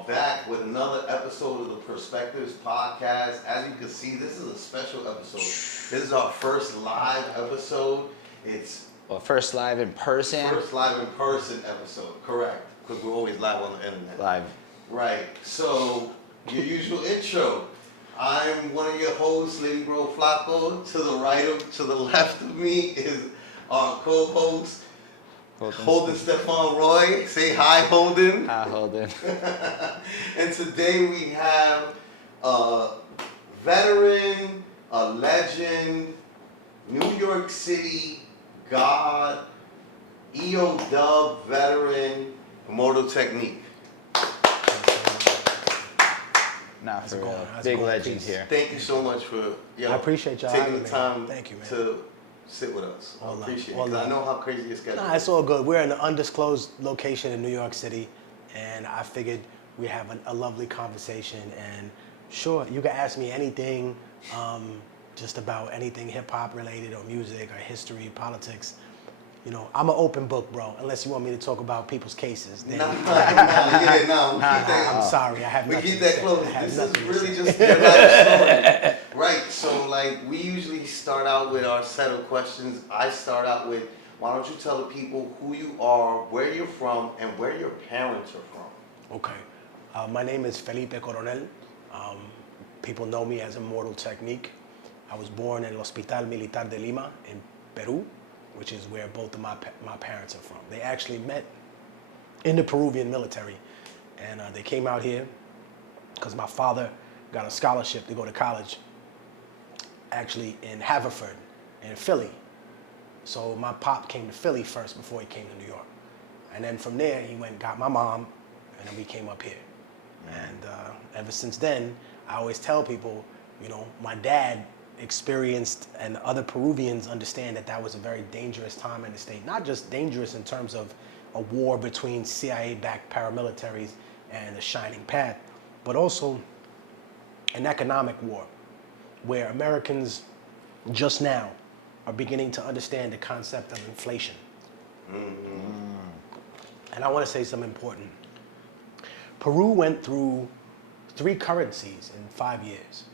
are back with another episode of the Perspectives Podcast. As you can see, this is a special episode. This is our first live episode. It's first live in person. First live in person episode, correct? Because we're always live on the internet. Live. Right. So your usual intro. I'm one of your hosts, Littyyy Bro Flacko. To the left of me is our co-host, Holden Stephan Roy. Say hi, Holden. Hi, Holden. And today we have a veteran, a legend, New York City God, EO Dub veteran, Immortal Technique. Nah, for real. Big legends here. Thank you so much for I appreciate y'all taking the time Thank you, man. to sit with us. I appreciate it. 'Cause I know how crazy your schedule is. Nah, it's all good. We're in an undisclosed location in New York City, and I figured we have a lovely conversation. And sure, you can ask me anything, just about anything hip hop related or music or history, politics. You know, I'm an open book, bro. Unless you want me to talk about people's cases. Then I'm sorry, I have we nothing keep to that say. close. I have This nothing is to really say. just their life story. Right, so like we usually start out with our set of questions. I start out with, why don't you tell the people who you are, where you're from, and where your parents are from? Okay. My name is Felipe Coronel. People know me as Immortal Technique. I was born in el Hospital Militar de Lima in Peru, which is where both of my parents are from. They actually met in the Peruvian military, and they came out here because my father got a scholarship to go to college, actually in Haverford, in Philly. So my pop came to Philly first before he came to New York. And then from there, he went and got my mom, and then we came up here. And ever since then, I always tell people, you know, my dad experienced, and other Peruvians understand that was a very dangerous time in the state. Not just dangerous in terms of a war between CIA-backed paramilitaries and the Shining Path, but also an economic war where Americans just now are beginning to understand the concept of inflation. And I want to say something important. Peru went through 3 currencies in 5 years.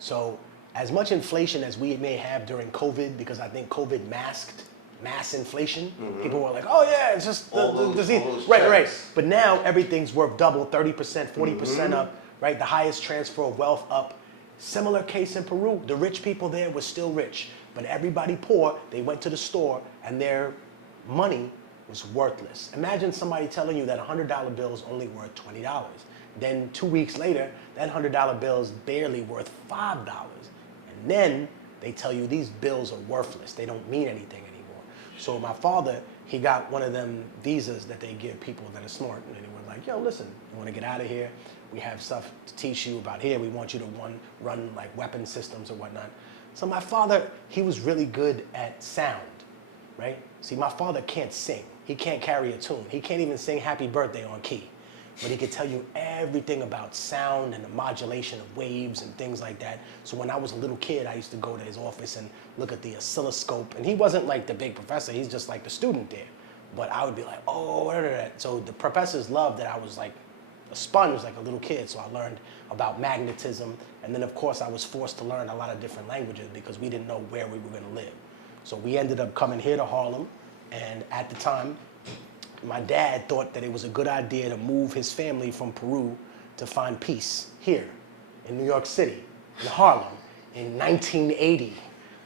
So as much inflation as we may have during COVID, because I think COVID masked mass inflation, people were like, oh yeah, it's just the disease. Right. But now everything's worth double, 30%, 40% up, right? The highest transfer of wealth up. Similar case in Peru. The rich people there were still rich, but everybody poor, they went to the store and their money was worthless. Imagine somebody telling you that $100 bill is only worth $20. Then 2 weeks later, that $100 bill is barely worth $5. And then they tell you these bills are worthless. They don't mean anything anymore. So my father, he got one of them visas that they give people that are smart. And they were like, yo, listen, you want to get out of here? We have stuff to teach you about here. We want you to run like weapon systems or whatnot. So my father, he was really good at sound, right? See, my father can't sing. He can't carry a tune. He can't even sing Happy Birthday on key. But he could tell you everything about sound and the modulation of waves and things like that. So when I was a little kid, I used to go to his office and look at the oscilloscope. And he wasn't like the big professor. He's just like the student there. But I would be like, oh, so the professors loved that I was like a sponge, like a little kid. So I learned about magnetism. And then, of course, I was forced to learn a lot of different languages because we didn't know where we were going to live. So we ended up coming here to Harlem. And at the time, my dad thought that it was a good idea to move his family from Peru to find peace here in New York City, in Harlem, in 1980.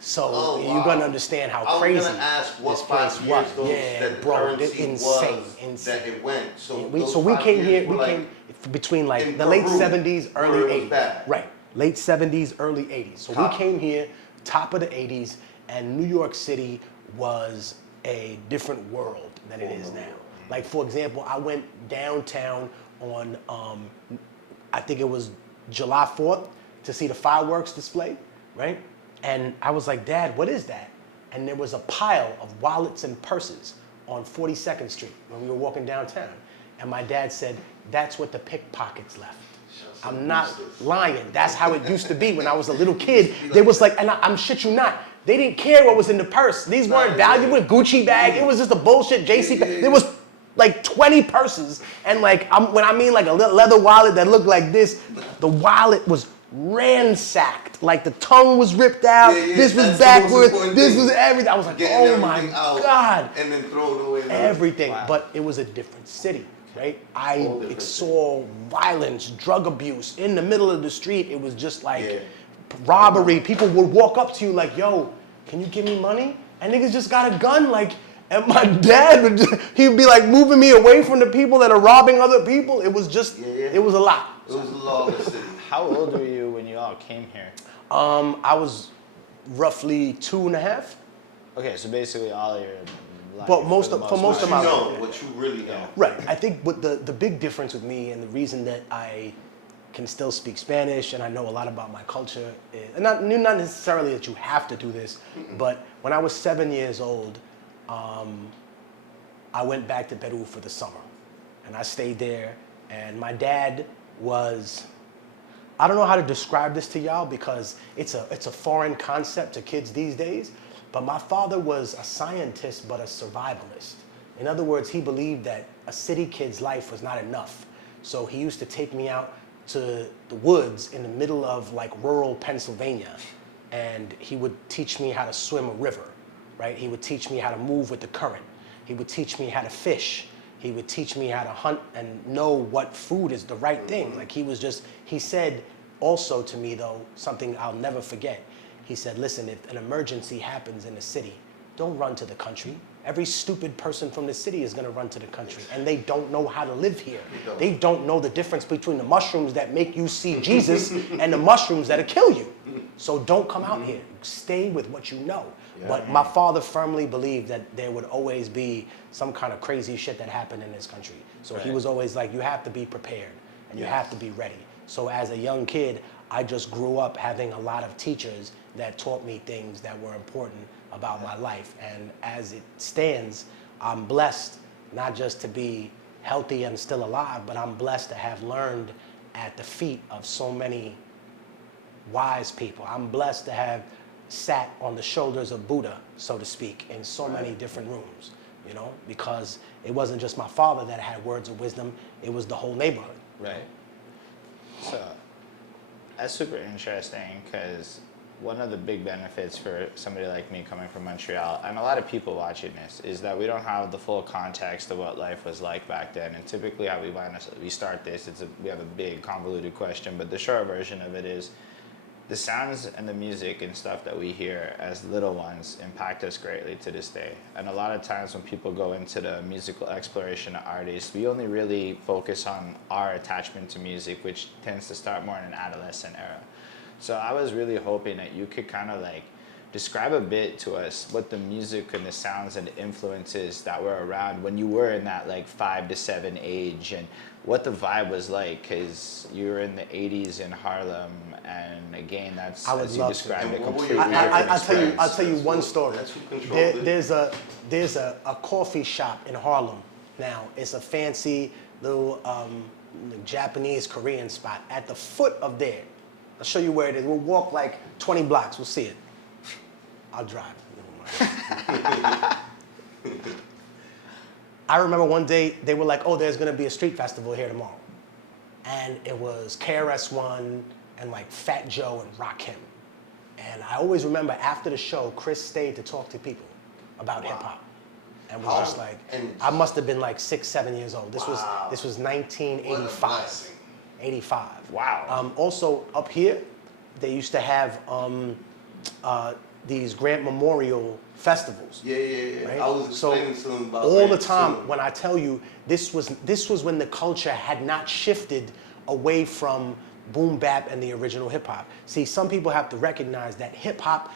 So you're gonna understand how crazy I was gonna ask what this place 5 years was. that the bro, currency insane. that it went. So we came here. We came between like the late 70s, early 80s. Right, late 70s, early 80s. So we came here, top of the 80s, and New York City was a different world than it is now. Like, for example, I went downtown on, I think it was July 4th to see the fireworks display, right? And I was like, Dad, what is that? And there was a pile of wallets and purses on 42nd Street when we were walking downtown. And my dad said, that's what the pickpockets left. I'm not lying. That's how it used to be when I was a little kid. They was like, and I'm shit you not, they didn't care what was in the purse. These weren't valuable, Gucci bag. It was just a bullshit JC bag. There was like 20 purses, and like when I mean like a leather wallet that looked like this, the wallet was ransacked. Like the tongue was ripped out. Yeah, this was that's the most backwards. important This thing. was everything. I was like, Getting oh my everything out God. and then throw it away. Everything. Wow. But it was a different city, right? I different saw violence, drug abuse in the middle of the street. It was just like Yeah. robbery. People would walk up to you like, yo, can you give me money? And niggas just got a gun, like, and my dad would he'd be like moving me away from the people that are robbing other people. It was just, it was a lot. It was a lawless city. How old were you when you all came here? I was roughly 2.5. Okay, so basically all your life. But for most of my You life. know what you really know. Right. I think what the big difference with me and the reason that I can still speak Spanish and I know a lot about my culture is, and not necessarily that you have to do this, but when I was 7 years old, I went back to Peru for the summer, and I stayed there. And my dad was, I don't know how to describe this to y'all because it's a foreign concept to kids these days, but my father was a scientist but a survivalist. In other words, he believed that a city kid's life was not enough. So he used to take me out to the woods in the middle of like rural Pennsylvania, and he would teach me how to swim a river, right? He would teach me how to move with the current. He would teach me how to fish. He would teach me how to hunt and know what food is the right thing. Like he said also to me though, something I'll never forget. He said, listen, if an emergency happens in the city, don't run to the country. Every stupid person from the city is gonna run to the country, and they don't know how to live here. They don't know the difference between the mushrooms that make you see Jesus and the mushrooms that'll kill you. So don't come out here. Stay with what you know. But my father firmly believed that there would always be some kind of crazy shit that happened in this country. So he was always like, you have to be prepared and you have to be ready. So as a young kid, I just grew up having a lot of teachers that taught me things that were important about my life. And as it stands, I'm blessed not just to be healthy and still alive, but I'm blessed to have learned at the feet of so many wise people. I'm blessed to have sat on the shoulders of Buddha, so to speak, in so many different rooms, you know, because it wasn't just my father that had words of wisdom, it was the whole neighborhood. Right. So that's super interesting because one of the big benefits for somebody like me coming from Montreal, and a lot of people watching this, is that we don't have the full context of what life was like back then. And typically how we start this, we have a big convoluted question, but the short version of it is, the sounds and the music and stuff that we hear as little ones impact us greatly to this day. And a lot of times when people go into the musical exploration of artists, we only really focus on our attachment to music, which tends to start more in an adolescent era. So I was really hoping that you could kind of like describe a bit to us what the music and the sounds and the influences that were around when you were in that like 5 to 7 age, and what the vibe was like, because you were in the 80s in Harlem, and again, that's, as you described, a completely different experience. I'll tell you one story. That's who controlled it. There's a coffee shop in Harlem now. It's a fancy little Japanese Korean spot at the foot of there. I'll show you where it is. We'll walk like 20 blocks. We'll see it. I'll drive. I remember one day they were like, oh, there's gonna be a street festival here tomorrow. And it was KRS-One and like Fat Joe and Rakim. And I always remember after the show, Chris stayed to talk to people about hip hop. And was just like, I must have been like 6, 7 years old. This was 1985. 85. Wow. Also up here, they used to have these Grant Memorial festivals. Yeah. Right? I was explaining to them about all the time when I tell you this was when the culture had not shifted away from boom bap and the original hip hop. See, some people have to recognize that hip hop,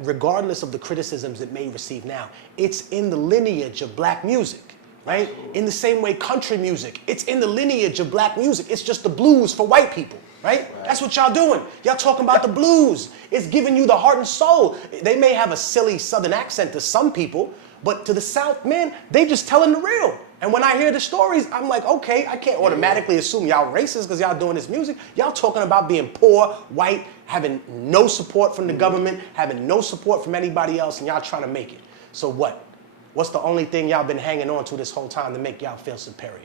regardless of the criticisms it may receive now, it's in the lineage of black music. Right? Absolutely. In the same way country music, it's in the lineage of black music. It's just the blues for white people. Right? That's what y'all doing. Y'all talking about the blues. It's giving you the heart and soul. They may have a silly southern accent to some people, but to the South, man, they just telling the real. And when I hear the stories, I'm like, okay, I can't automatically assume y'all racist because y'all doing this music. Y'all talking about being poor, white, having no support from the government, having no support from anybody else, and y'all trying to make it. So what? What's the only thing y'all been hanging on to this whole time to make y'all feel superior?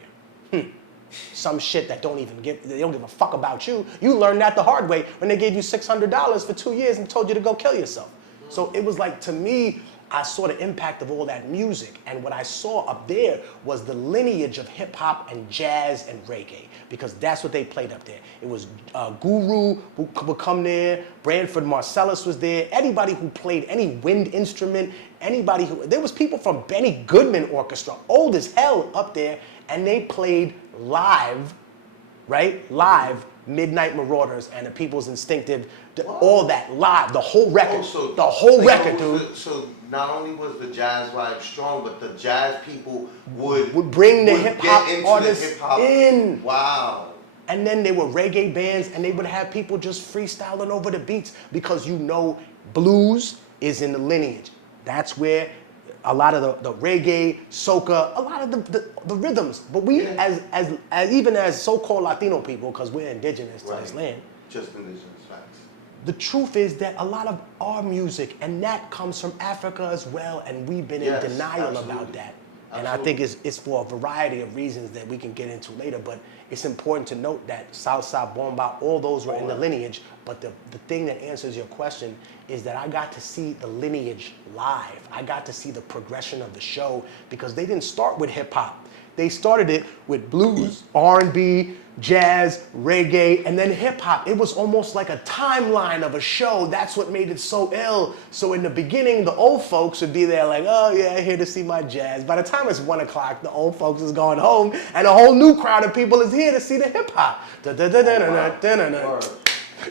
Some shit that they don't give a fuck about you. You learned that the hard way when they gave you $600 for 2 years and told you to go kill yourself. So it was like, to me, I saw the impact of all that music, and what I saw up there was the lineage of hip hop and jazz and reggae, because that's what they played up there. It was Guru who would come there, Branford Marcellus was there, anybody who played any wind instrument, there was people from Benny Goodman Orchestra, old as hell, up there, and they played live, right? Live Midnight Marauders and the People's Instinctive, all that live, the whole record, the whole record, dude. So not only was the jazz vibe strong, but the jazz people would bring the hip hop artists in. Wow. And then there were reggae bands, and they would have people just freestyling over the beats, because you know blues is in the lineage. That's where a lot of the reggae, soca, a lot of the rhythms. But we, as even as so-called Latino people, because we're indigenous to this land. Just indigenous facts. The truth is that a lot of our music, and that comes from Africa as well, and we've been in denial about that. And I think it's for a variety of reasons that we can get into later, but it's important to note that Southside, Bomba, all those were in the lineage, but the thing that answers your question is that I got to see the lineage live. I got to see the progression of the show, because they didn't start with hip hop. They started it with blues, R&B, jazz, reggae, and then hip hop. It was almost like a timeline of a show. That's what made it so ill. So in the beginning, the old folks would be there like, oh yeah, here to see my jazz. By the time it's 1 o'clock, the old folks is going home, and a whole new crowd of people is here to see the hip hop. It's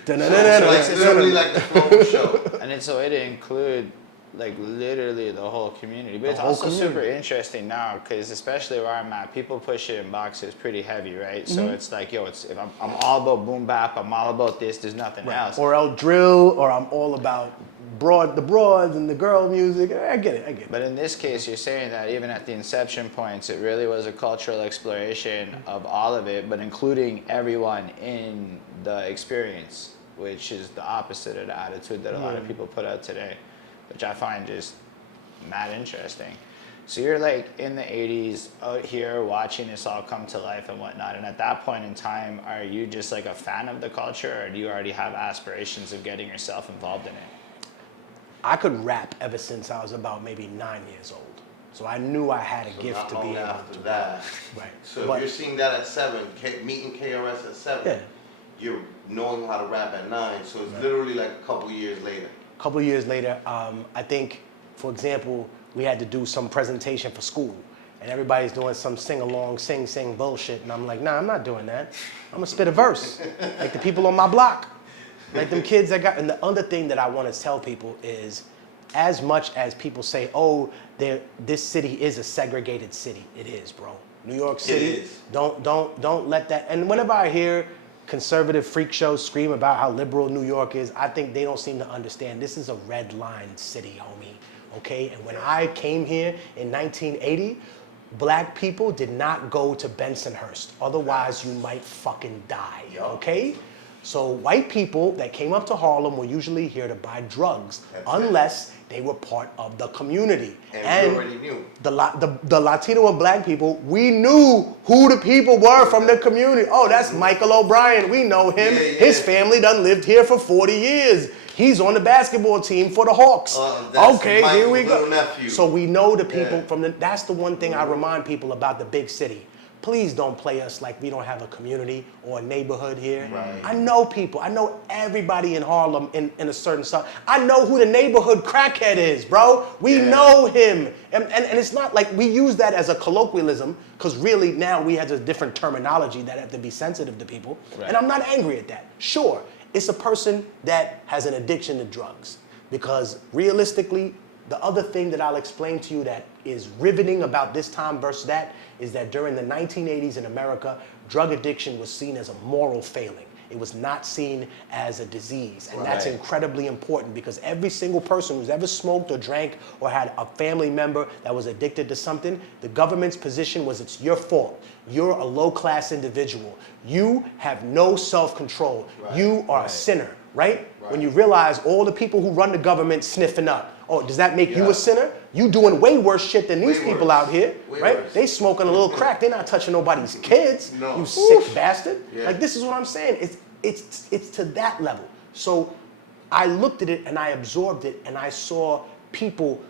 literally like the flow show. And it's a way to include like literally the whole community. But it's also super interesting now, because especially where I'm at, people push it in boxes pretty heavy, right? So it's like, yo, if I'm all about boom bap, I'm all about this, there's nothing else. Or El Drill, or I'm all about the broads and the girl music. I get it. But in this case, you're saying that even at the inception points, it really was a cultural exploration of all of it, but including everyone in the experience, which is the opposite of the attitude that a lot of people put out today, which I find just mad interesting. So you're like in the 80s out here watching this all come to life and whatnot, and at that point in time, are you just like a fan of the culture, or do you already have aspirations of getting yourself involved in it? I could rap ever since I was about maybe 9 years old. So I knew I had a gift to be able after to that. Right. So if you're seeing that at 7, meeting KRS at 7, you're knowing how to rap at 9, so it's literally like a couple years later. A couple of years later, I think, for example, we had to do some presentation for school, and everybody's doing some sing-along, sing bullshit, and I'm like, nah, I'm not doing that. I'm gonna spit a verse, like the people on my block, like them kids that got. And the other thing that I want to tell people is, as much as people say, oh, this city is a segregated city, it is, bro. New York City, it is. Don't let that. And whenever I hear conservative freak shows scream about how liberal New York is, I think they don't seem to understand this is a red line city, homie, okay? And when I came here in 1980, black people did not go to Bensonhurst. Otherwise, you might fucking die, okay? So white people that came up to Harlem were usually here to buy drugs, unless they were part of the community. And we already knew. The Latino and black people, we knew who the people were from the community. Oh, that's Michael O'Brien. We know him. His family done lived here for 40 years. He's on the basketball team for the Hawks. Okay, here we go. Nephew. So we know the people from that's the one thing I remind people about the big city. Please don't play us like we don't have a community or a neighborhood here. Right. I know people. I know everybody in Harlem in a certain side. I know who the neighborhood crackhead is, bro. We know him. And it's not like we use that as a colloquialism, because really now we have a different terminology that have to be sensitive to people. Right. And I'm not angry at that. Sure, it's a person that has an addiction to drugs. Because realistically, the other thing that I'll explain to you that is riveting about this time versus that is that during the 1980s in America, drug addiction was seen as a moral failing. It was not seen as a disease. And that's incredibly important, because every single person who's ever smoked or drank or had a family member that was addicted to something, the government's position was it's your fault. You're a low-class individual. You have no self-control. You are a sinner, right? When you realize all the people who run the government sniffing up, Oh, does that make you Yeah. a sinner? You doing way worse shit than these Way people worse. out here, Way right? worse. They smoking a little crack. They're not touching nobody's kids. No. You sick bastard. Yeah. Like, this is what I'm saying. It's to that level. So I looked at it and I absorbed it and I saw people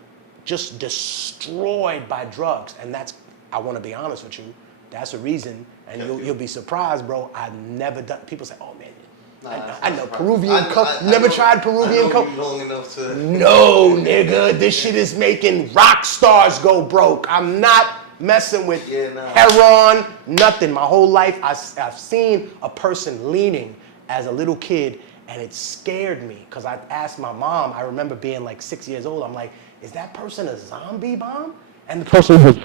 just destroyed by drugs. And that's, I want to be honest with you, that's a reason, and you'll be surprised, bro. I've never done, people say, oh man, I know Peruvian coke. Never tried Peruvian coke. Long enough to. No, nigga, this shit is making rock stars go broke. I'm not messing with heroin, nothing. My whole life, I've seen a person leaning as a little kid, and it scared me because I asked my mom. I remember being like 6 years old. I'm like, is that person a zombie bomb? And the person was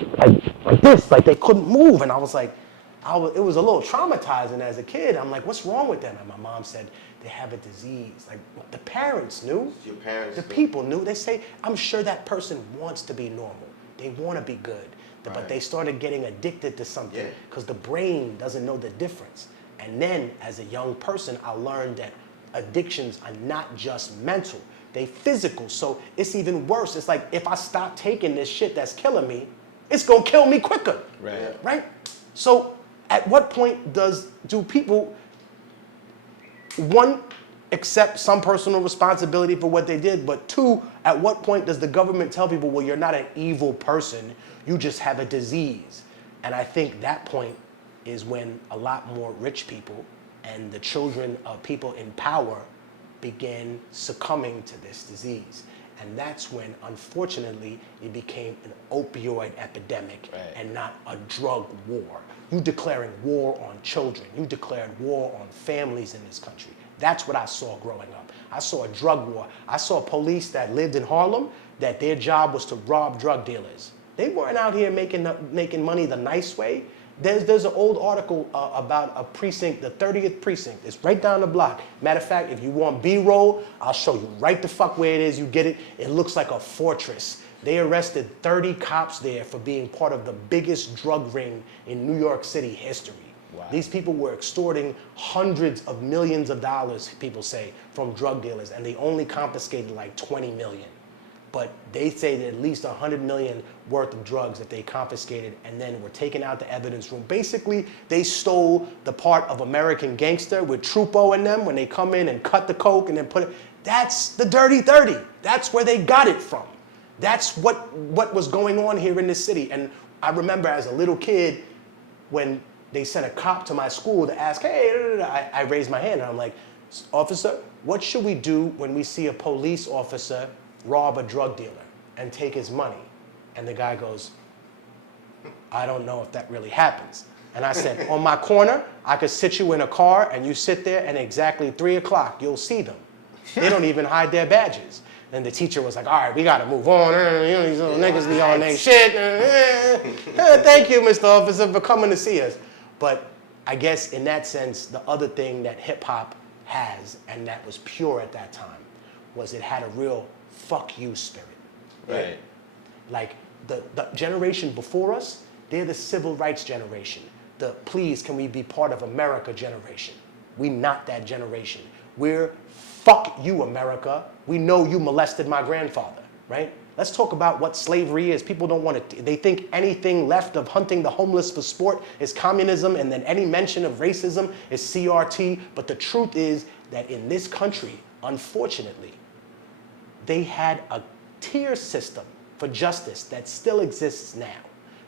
like this, like they couldn't move, and I was like, it was a little traumatizing as a kid. I'm like, what's wrong with them? And my mom said, they have a disease. Like, the parents knew. Your parents The knew. people knew. They say, I'm sure that person wants to be normal. They want to be good. But Right. they started getting addicted to something Yeah. because the brain doesn't know the difference. And then, as a young person, I learned that addictions are not just mental. They physical. So it's even worse. It's like, if I stop taking this shit that's killing me, it's going to kill me quicker. Right. Right? So at what point do people, one, accept some personal responsibility for what they did, but two, at what point does the government tell people, well, you're not an evil person, you just have a disease? And I think that point is when a lot more rich people and the children of people in power began succumbing to this disease. And that's when, unfortunately, it became an opioid epidemic and not a drug war. You declaring war on children. You declared war on families in this country. That's what I saw growing up. I saw a drug war. I saw police that lived in Harlem that their job was to rob drug dealers. They weren't out here making money the nice way. There's an old article about a precinct, the 30th precinct. It's right down the block. Matter of fact, if you want B-roll, I'll show you right the fuck where it is. You get it. It looks like a fortress. They arrested 30 cops there for being part of the biggest drug ring in New York City history. Wow. These people were extorting hundreds of millions of dollars, people say, from drug dealers, and they only confiscated like 20 million. But they say that at least 100 million worth of drugs that they confiscated and then were taken out the evidence room. Basically, they stole the part of American Gangster with Trupo in them when they come in and cut the coke and then put it. That's the dirty 30. That's where they got it from. That's what was going on here in this city. And I remember as a little kid, when they sent a cop to my school to ask, hey, I raised my hand and I'm like, officer, what should we do when we see a police officer rob a drug dealer and take his money? And the guy goes, I don't know if that really happens. And I said, on my corner, I could sit you in a car and you sit there and exactly 3 o'clock, you'll see them. They don't even hide their badges. And the teacher was like, all right, we got to move on. You know, these little niggas be on their shit. Thank you, Mr. Officer, for coming to see us. But I guess in that sense, the other thing that hip hop has, and that was pure at that time, was it had a real fuck you spirit. Right. Like the generation before us, they're the civil rights generation. The please can we be part of America generation. We not that generation. We're fuck you, America. We know you molested my grandfather, right? Let's talk about what slavery is. People don't want to, they think anything left of hunting the homeless for sport is communism, and then any mention of racism is CRT. But the truth is that in this country, unfortunately, they had a tier system for justice that still exists now.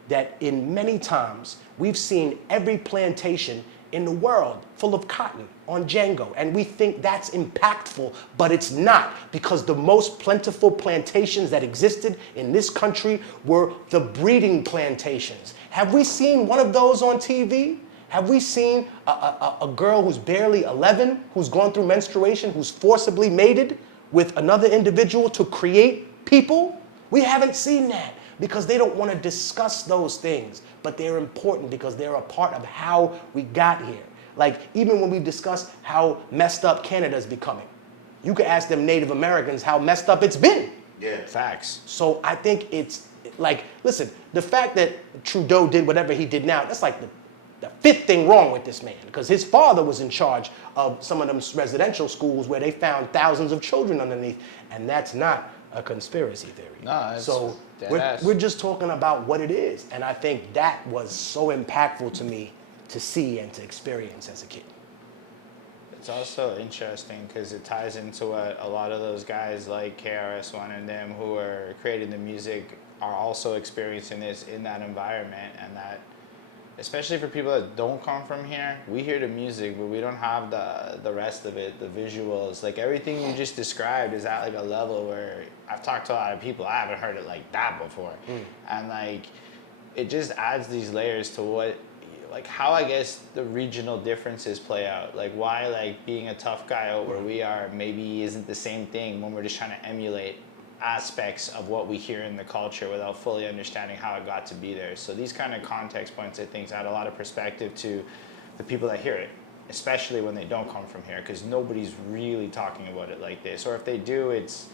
That in many times, we've seen every plantation in the world full of cotton on Django, and we think that's impactful, but it's not, because the most plentiful plantations that existed in this country were the breeding plantations. Have we seen one of those on TV? Have we seen a girl who's barely 11, who's gone through menstruation, who's forcibly mated with another individual to create people? We haven't seen that because they don't want to discuss those things, but they're important because they're a part of how we got here. Like, even when we discuss how messed up Canada's becoming, you could ask them Native Americans how messed up it's been. Yeah. Facts. So I think it's like, listen, the fact that Trudeau did whatever he did now, that's like the fifth thing wrong with this man, because his father was in charge of some of them residential schools where they found thousands of children underneath, and that's not a conspiracy theory. No, it's so dead ass. we're just talking about what it is, and I think that was so impactful to me to see and to experience as a kid. It's also interesting because it ties into what a lot of those guys like KRS-One and them who are creating the music are also experiencing this in that environment, and that especially for people that don't come from here, we hear the music, but we don't have the rest of it, the visuals. Like everything you just described is at like a level where I've talked to a lot of people, I haven't heard it like that before. And like, it just adds these layers to what, like how I guess the regional differences play out. Like why like being a tough guy out where we are maybe isn't the same thing when we're just trying to emulate aspects of what we hear in the culture without fully understanding how it got to be there. So these kind of context points, I think, add a lot of perspective to the people that hear it, especially when they don't come from here, because nobody's really talking about it like this. Or if they do, it's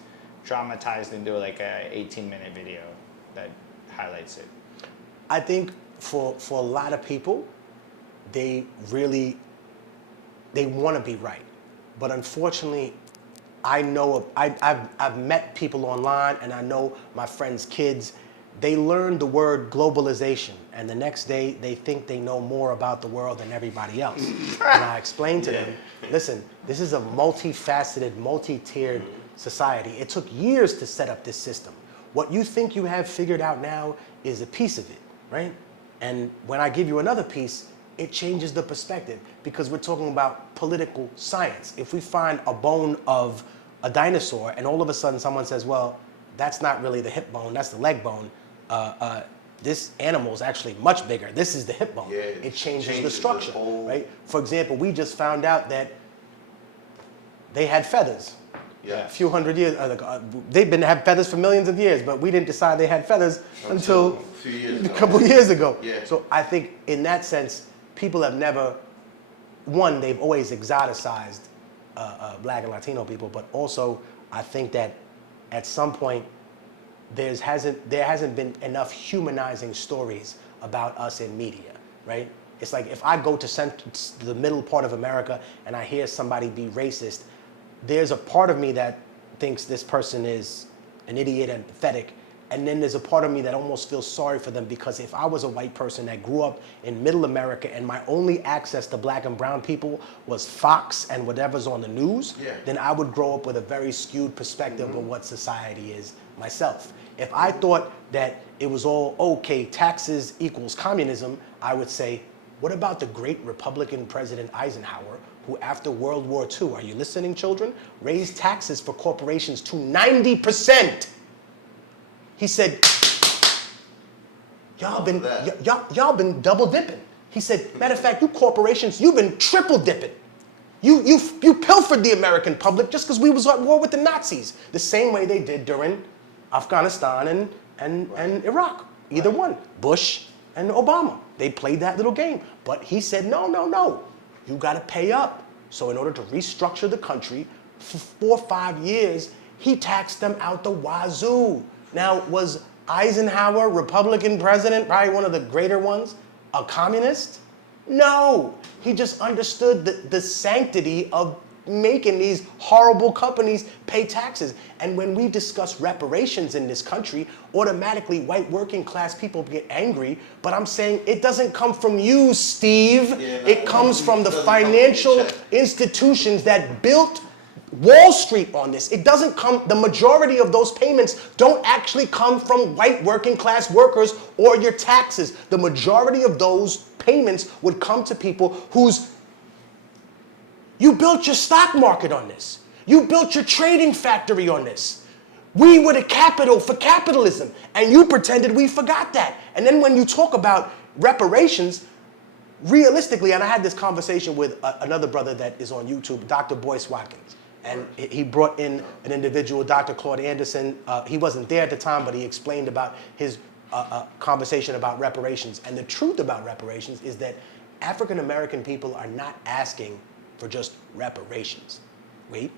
dramatized into like a 18-minute video that highlights it. I think for a lot of people, they want to be right. But unfortunately, I know I've met people online, and I know my friends' kids, they learn the word globalization, and the next day they think they know more about the world than everybody else. And I explain to them, listen, this is a multifaceted, multi-tiered society. It took years to set up this system. What you think you have figured out now is a piece of it, right? And when I give you another piece, it changes the perspective, because we're talking about political science. If we find a bone of a dinosaur and all of a sudden someone says, well, that's not really the hip bone, that's the leg bone. This animal is actually much bigger. This is the hip bone. Yeah, it changes the structure, right? For example, we just found out that they had feathers. Yeah. A few hundred years, they've been have feathers for millions of years, but we didn't decide they had feathers until a few years ago. couple years ago. Yeah. So I think in that sense, people have never, one, they've always exoticized Black and Latino people, but also I think that at some point there hasn't been enough humanizing stories about us in media, right? It's like if I go to the middle part of America and I hear somebody be racist, there's a part of me that thinks this person is an idiot and pathetic, and then there's a part of me that almost feels sorry for them, because if I was a white person that grew up in middle America and my only access to Black and brown people was Fox and whatever's on the news, then I would grow up with a very skewed perspective of what society is myself. If I thought that it was all okay, taxes equals communism, I would say, what about the great Republican President Eisenhower, who after World War II, are you listening, children, raised taxes for corporations to 90%. He said, y'all been double dipping. He said, matter of fact, you corporations, you've been triple dipping. You pilfered the American public just because we was at war with the Nazis, the same way they did during Afghanistan and Iraq. Either one, Bush and Obama. They played that little game. But he said, no, you gotta pay up. So in order to restructure the country, for 4 or 5 years, he taxed them out the wazoo. Now, was Eisenhower, Republican president, probably one of the greater ones, a communist? No, he just understood the sanctity of making these horrible companies pay taxes. And when we discuss reparations in this country, automatically white working class people get angry, but I'm saying it doesn't come from you, Steve. It comes from the financial institutions that built Wall Street on this. It doesn't come, the majority of those payments don't actually come from white working class workers or your taxes. The majority of those payments would come to people you built your stock market on this. You built your trading factory on this. We were the capital for capitalism, and you pretended we forgot that. And then when you talk about reparations, realistically, and I had this conversation with another brother that is on YouTube, Dr. Boyce Watkins. And he brought in an individual, Dr. Claude Anderson. He wasn't there at the time, but he explained about his conversation about reparations. And the truth about reparations is that African American people are not asking for just reparations. Wait,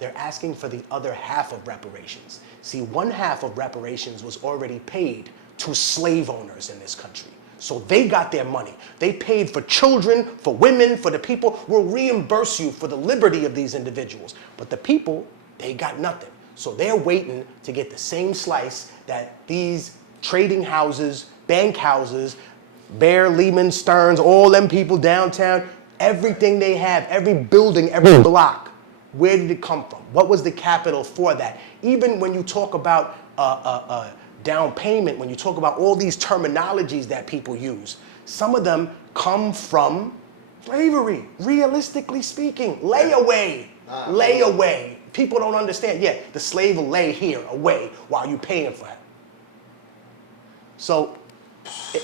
they're asking for the other half of reparations. See, one half of reparations was already paid to slave owners in this country. So they got their money. They paid for children, for women, for the people. We'll reimburse you for the liberty of these individuals. But the people, they got nothing. So they're waiting to get the same slice that these trading houses, bank houses, Bear, Lehman, Stearns, all them people downtown, everything they have, every building, every block, where did it come from? What was the capital for that? Even when you talk about down payment, when you talk about all these terminologies that people use, some of them come from slavery, realistically speaking. Layaway, layaway. People don't understand. Yeah, the slave will lay here away while you're paying for it. So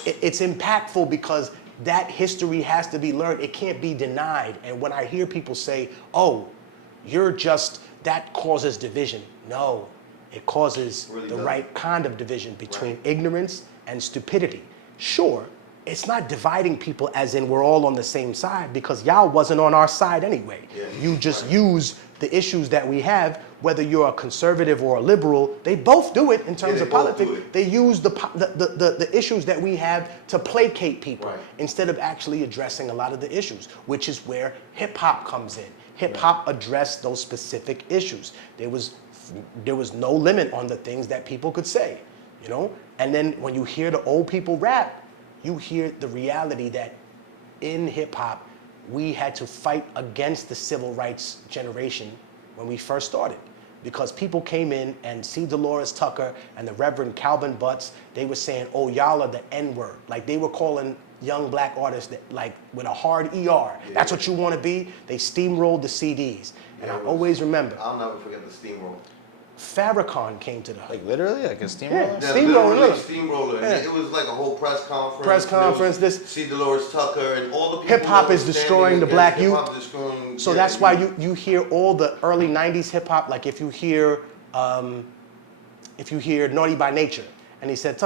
it's impactful because that history has to be learned. It can't be denied. And when I hear people say, oh, you're just, that causes division. No, it causes Really the does. right kind of division between ignorance and stupidity. Sure, it's not dividing people as in we're all on the same side, because y'all wasn't on our side anyway. Yeah, You just right. use the issues that we have, whether you're a conservative or a liberal, they both do it in terms they of both do politics. it. They use the issues that we have to placate people Right. instead of actually addressing a lot of the issues, which is where hip hop comes in. Hip hop addressed those specific issues. There was no limit on the things that people could say, you know? And then when you hear the old people rap, you hear the reality that in hip hop, we had to fight against the civil rights generation when we first started. Because people came in and C. Dolores Tucker and the Reverend Calvin Butts, they were saying, oh, y'all are the N-word. Like they were calling young black artists that, like with a hard ER. That's what you want to be? They steamrolled the CDs. And I always remember, I'll never forget the steamroll. Farrakhan came to the hood. Like literally, like a steamroller? Yeah. Steamroller, literally look. steamroller. Yeah. It was like a whole press conference. Press conference, There was this- C. Dolores Tucker and all the people. Hip-hop that is were destroying standing the black against youth. hip-hop destroying- So yeah, that's why you hear all the early 90s hip hop, like if you hear Naughty by Nature, and he said,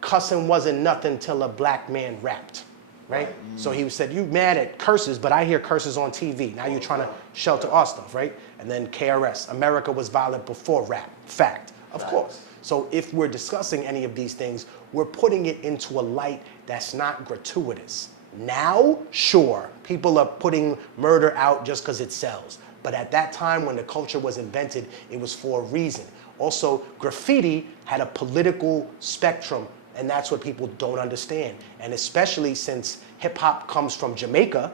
cussing wasn't nothing till a black man rapped, right? So he said, you mad at curses, but I hear curses on TV. Now you're trying to shelter our stuff, right? And then KRS, America was violent before rap, fact, of course. So if we're discussing any of these things, we're putting it into a light that's not gratuitous. Now, sure, people are putting murder out just because it sells. But at that time when the culture was invented, it was for a reason. Also, graffiti had a political spectrum, and that's what people don't understand. And especially since hip hop comes from Jamaica,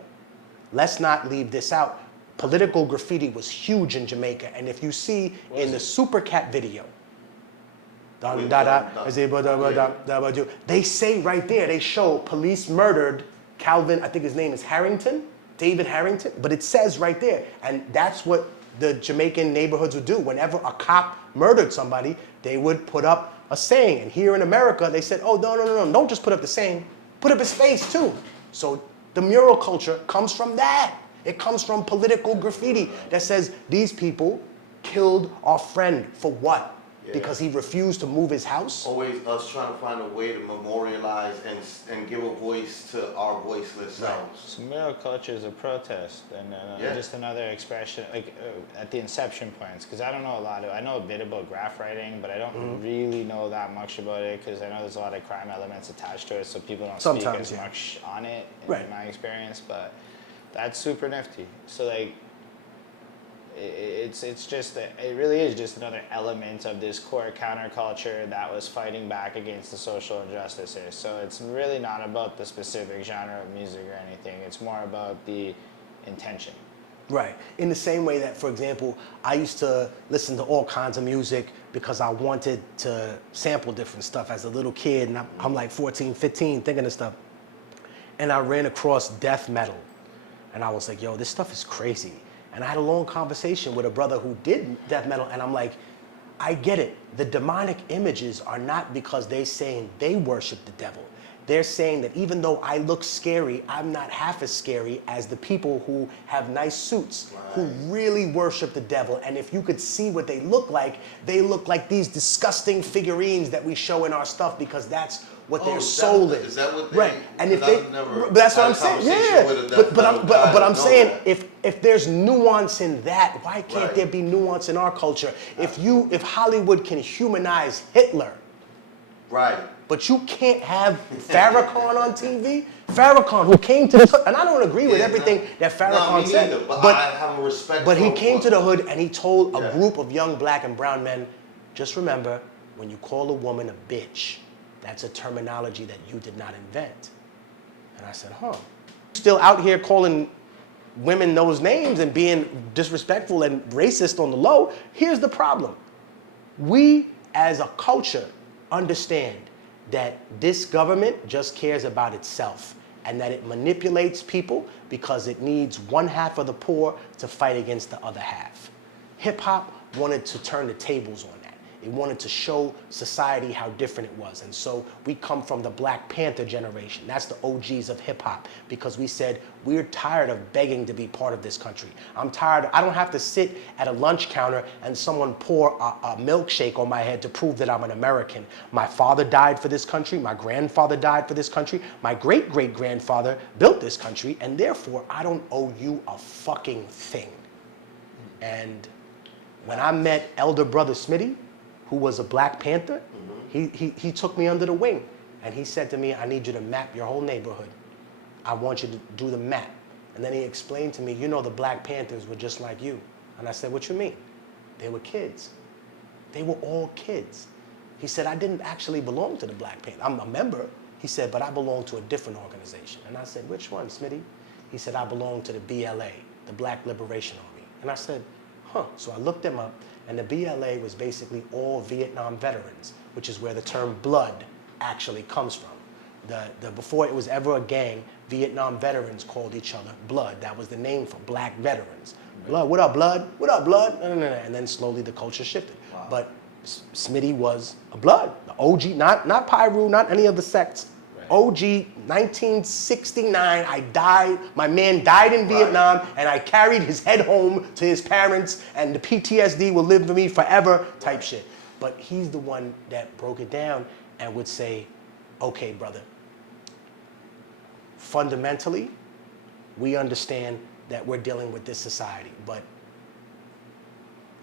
let's not leave this out. Political graffiti was huge in Jamaica. And if you see in the Super Cat video, they say right there, they show police murdered Calvin, I think his name is Harrington, David Harrington, but it says right there, and that's what the Jamaican neighborhoods would do. Whenever a cop murdered somebody, they would put up a saying. And here in America, they said, oh, no, don't just put up the saying, put up his face too. So the mural culture comes from that. It comes from political graffiti that says these people killed our friend for what? Yeah. Because he refused to move his house? Always us trying to find a way to memorialize and give a voice to our voiceless selves. So mural culture is a protest and just another expression, like at the inception points, because I don't know I know a bit about graph writing, but I don't really know that much about it, because I know there's a lot of crime elements attached to it, so people don't speak as much on it in my experience, but that's super nifty. So like, it's just it really is just another element of this core counterculture that was fighting back against the social injustices. So it's really not about the specific genre of music or anything. It's more about the intention. Right. In the same way that, for example, I used to listen to all kinds of music because I wanted to sample different stuff as a little kid, and I'm like 14, 15, thinking of stuff. And I ran across death metal, and I was like, yo, this stuff is crazy. And I had a long conversation with a brother who did death metal, and I'm like, I get it. The demonic images are not because they're saying they worship the devil. They're saying that even though I look scary, I'm not half as scary as the people who have nice suits, who really worship the devil. And if you could see what they look like these disgusting figurines that we show in our stuff, because that's what their soul is. Is that what they? Right. And if I've they, never but that's what had I'm a saying. conversation Yeah. with a death But metal guy I'm to know saying that. if there's nuance in that, why can't Right. there be nuance in our culture? If Hollywood can humanize Hitler, Right. but you can't have Farrakhan on TV. Farrakhan, who came to the hood, and I don't agree with everything that Farrakhan said, neither, but I have a respect but he for came what- to the hood and he told a Yeah. group of young black and brown men, just remember, when you call a woman a bitch, that's a terminology that you did not invent. And I said, huh. Still out here calling women those names and being disrespectful and racist on the low. Here's the problem. We as a culture understand that this government just cares about itself and that it manipulates people because it needs one half of the poor to fight against the other half. Hip hop wanted to turn the tables on that. It wanted to show society how different it was. And so we come from the Black Panther generation. That's the OGs of hip hop, because we said, we're tired of begging to be part of this country. I'm tired, I don't have to sit at a lunch counter and someone pour a milkshake on my head to prove that I'm an American. My father died for this country, my grandfather died for this country, my great-great-grandfather built this country, and therefore I don't owe you a fucking thing. And when I met Elder Brother Smitty, who was a Black Panther, he took me under the wing and he said to me, I need you to map your whole neighborhood. I want you to do the map. And then he explained to me, you know, the Black Panthers were just like you. And I said, what you mean? They were kids. They were all kids. He said, I didn't actually belong to the Black Panthers. I'm a member. He said, but I belong to a different organization. And I said, which one, Smitty? He said, I belong to the BLA, the Black Liberation Army. And I said, huh. So I looked them up. And the BLA was basically all Vietnam veterans, which is where the term blood actually comes from. Before it was ever a gang, Vietnam veterans called each other blood. That was the name for black veterans. Blood, what up, blood? What up, blood? And then slowly the culture shifted. Wow. But Smitty was a blood, the OG, not Pyru, not any of the sects. OG, 1969, I died, my man died in Vietnam, and I carried his head home to his parents, and the PTSD will live with me forever type shit. But he's the one that broke it down and would say, okay, brother, fundamentally, we understand that we're dealing with this society, but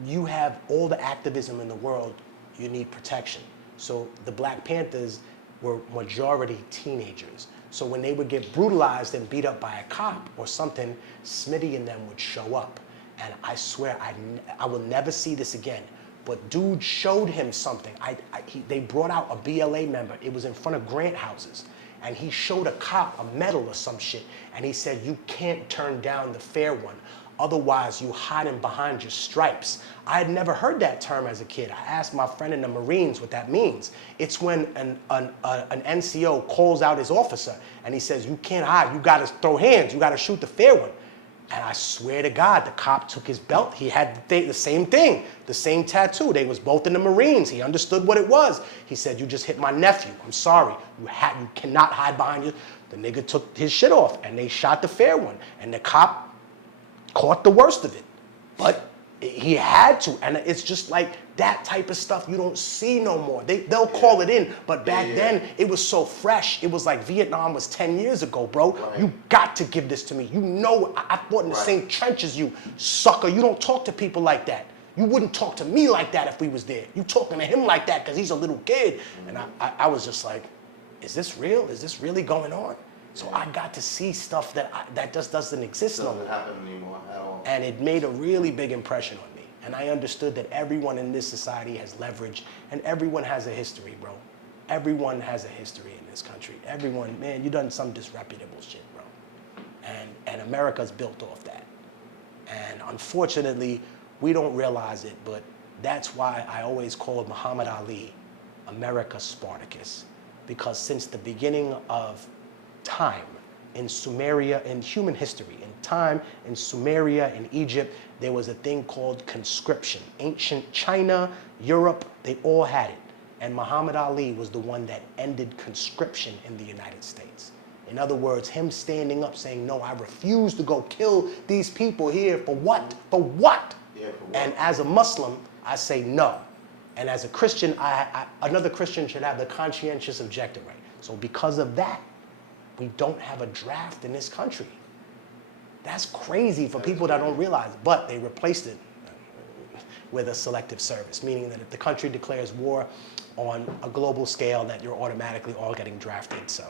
you have all the activism in the world, you need protection. So the Black Panthers were majority teenagers. So when they would get brutalized and beat up by a cop or something, Smitty and them would show up. And I swear, I will never see this again. But dude showed him something. They brought out a BLA member. It was in front of Grant houses. And he showed a cop a medal or some shit. And he said, you can't turn down the fair one. Otherwise, you hiding behind your stripes. I had never heard that term as a kid. I asked my friend in the Marines what that means. It's when an NCO calls out his officer and he says, you can't hide, you gotta throw hands, you gotta shoot the fair one. And I swear to God, the cop took his belt. He had the same thing, the same tattoo. They was both in the Marines. He understood what it was. He said, you just hit my nephew. I'm sorry. You cannot hide behind you. The nigga took his shit off and they shot the fair one. And the cop caught the worst of it. But he had to. And it's just like that type of stuff you don't see no more. They'll call it in. But back then, it was so fresh. It was like Vietnam was 10 years ago, bro. Right. You got to give this to me. You know, I fought in the same trench as you, sucker. You don't talk to people like that. You wouldn't talk to me like that if we was there. You talking to him like that because he's a little kid. And I was just like, is this real? Is this really going on? So I got to see stuff that just doesn't exist no more. Doesn't happen anymore at all. And it made a really big impression on me. And I understood that everyone in this society has leverage, and everyone has a history, bro. Everyone has a history in this country. Everyone, man, you done some disreputable shit, bro. And America's built off that. And unfortunately, we don't realize it, but that's why I always called Muhammad Ali America's Spartacus. Because since the beginning of time in Sumeria, in human history, in time in Sumeria, in Egypt, there was a thing called conscription. Ancient China, Europe, they all had it. And Muhammad Ali was the one that ended conscription in the United States. In other words, him standing up saying, no, I refuse to go kill these people here for what? For what? Yeah, for what? And as a Muslim, I say no. And as a Christian, another Christian should have the conscientious objector right. So because of that, we don't have a draft in this country. That's crazy for people that don't realize, but they replaced it. with a selective service, meaning that if the country declares war on a global scale, that you're automatically all getting drafted. So.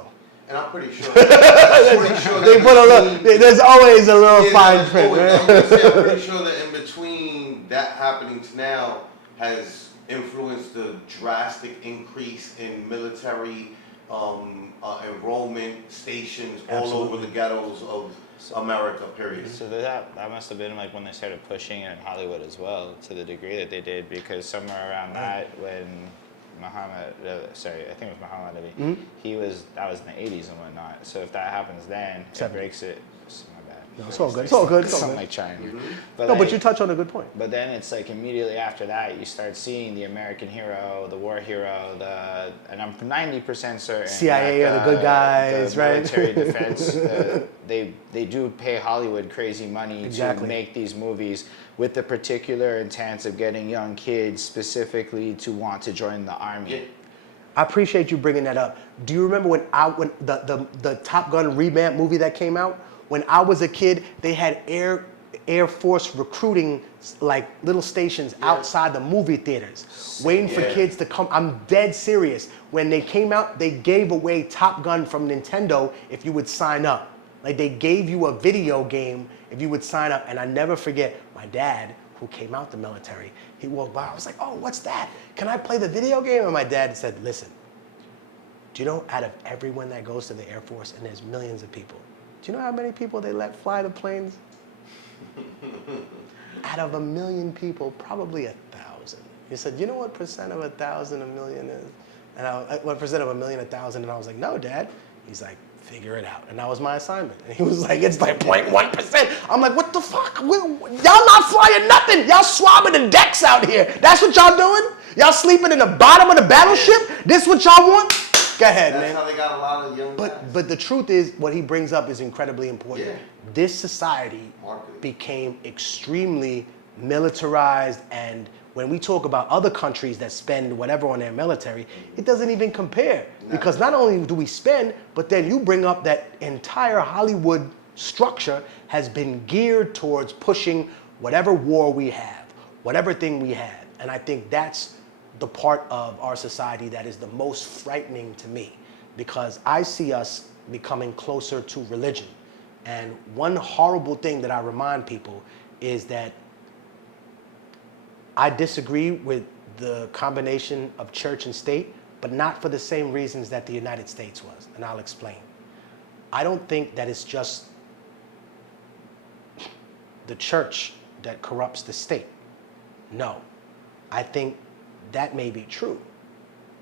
And I'm pretty sure. They put a little. There's always a little fine print. I'm pretty sure that in between that happening to now has influenced the drastic increase in military enrollment stations all over the ghettos of America. Period. So that must have been like when they started pushing it in Hollywood as well, to the degree that they did, because somewhere around that when Muhammad, I think it was Muhammad Ali, that was in the 80s and whatnot. So if that happens then, it breaks it. My bad. No, it's all good. It's all good. It's all Something good. like China. But you touch on a good point. But then it's like immediately after that, you start seeing the American hero, the war hero, and I'm 90% certain CIA that, are the good guys, the right? military defense, they do pay Hollywood crazy money to make these movies with the particular intent of getting young kids specifically to want to join the army. Yeah. I appreciate you bringing that up. Do you remember when the Top Gun revamp movie that came out? When I was a kid, they had Air Force recruiting like little stations outside the movie theaters, waiting for kids to come. I'm dead serious. When they came out, they gave away Top Gun from Nintendo if you would sign up. Like they gave you a video game if you would sign up. And I never forget my dad, who came out the military, he walked by. I was like, oh, what's that? Can I play the video game? And my dad said, listen, do you know out of everyone that goes to the Air Force, and there's millions of people, do you know how many people they let fly the planes? Out of 1 million people, probably 1,000. He said, you know what percent of 1,000 a million is? And what percent of 1 million 1,000? And I was like, no, Dad. He's like, figure it out. And that was my assignment. And he was like, it's like 0.1%. I'm like, what the fuck? Y'all not flying nothing. Y'all swabbing the decks out here. That's what y'all doing? Y'all sleeping in the bottom of the battleship? This what y'all want? Go ahead, man. That's how they got a lot of young guys. But the truth is, what he brings up is incredibly important. Yeah. This society became extremely militarized, and when we talk about other countries that spend whatever on their military, it doesn't even compare. No. Because not only do we spend, but then you bring up that entire Hollywood structure has been geared towards pushing whatever war we have, whatever thing we have. And I think that's the part of our society that is the most frightening to me, because I see us becoming closer to religion. And one horrible thing that I remind people is that I disagree with the combination of church and state, but not for the same reasons that the United States was, and I'll explain. I don't think that it's just the church that corrupts the state. No, I think that may be true,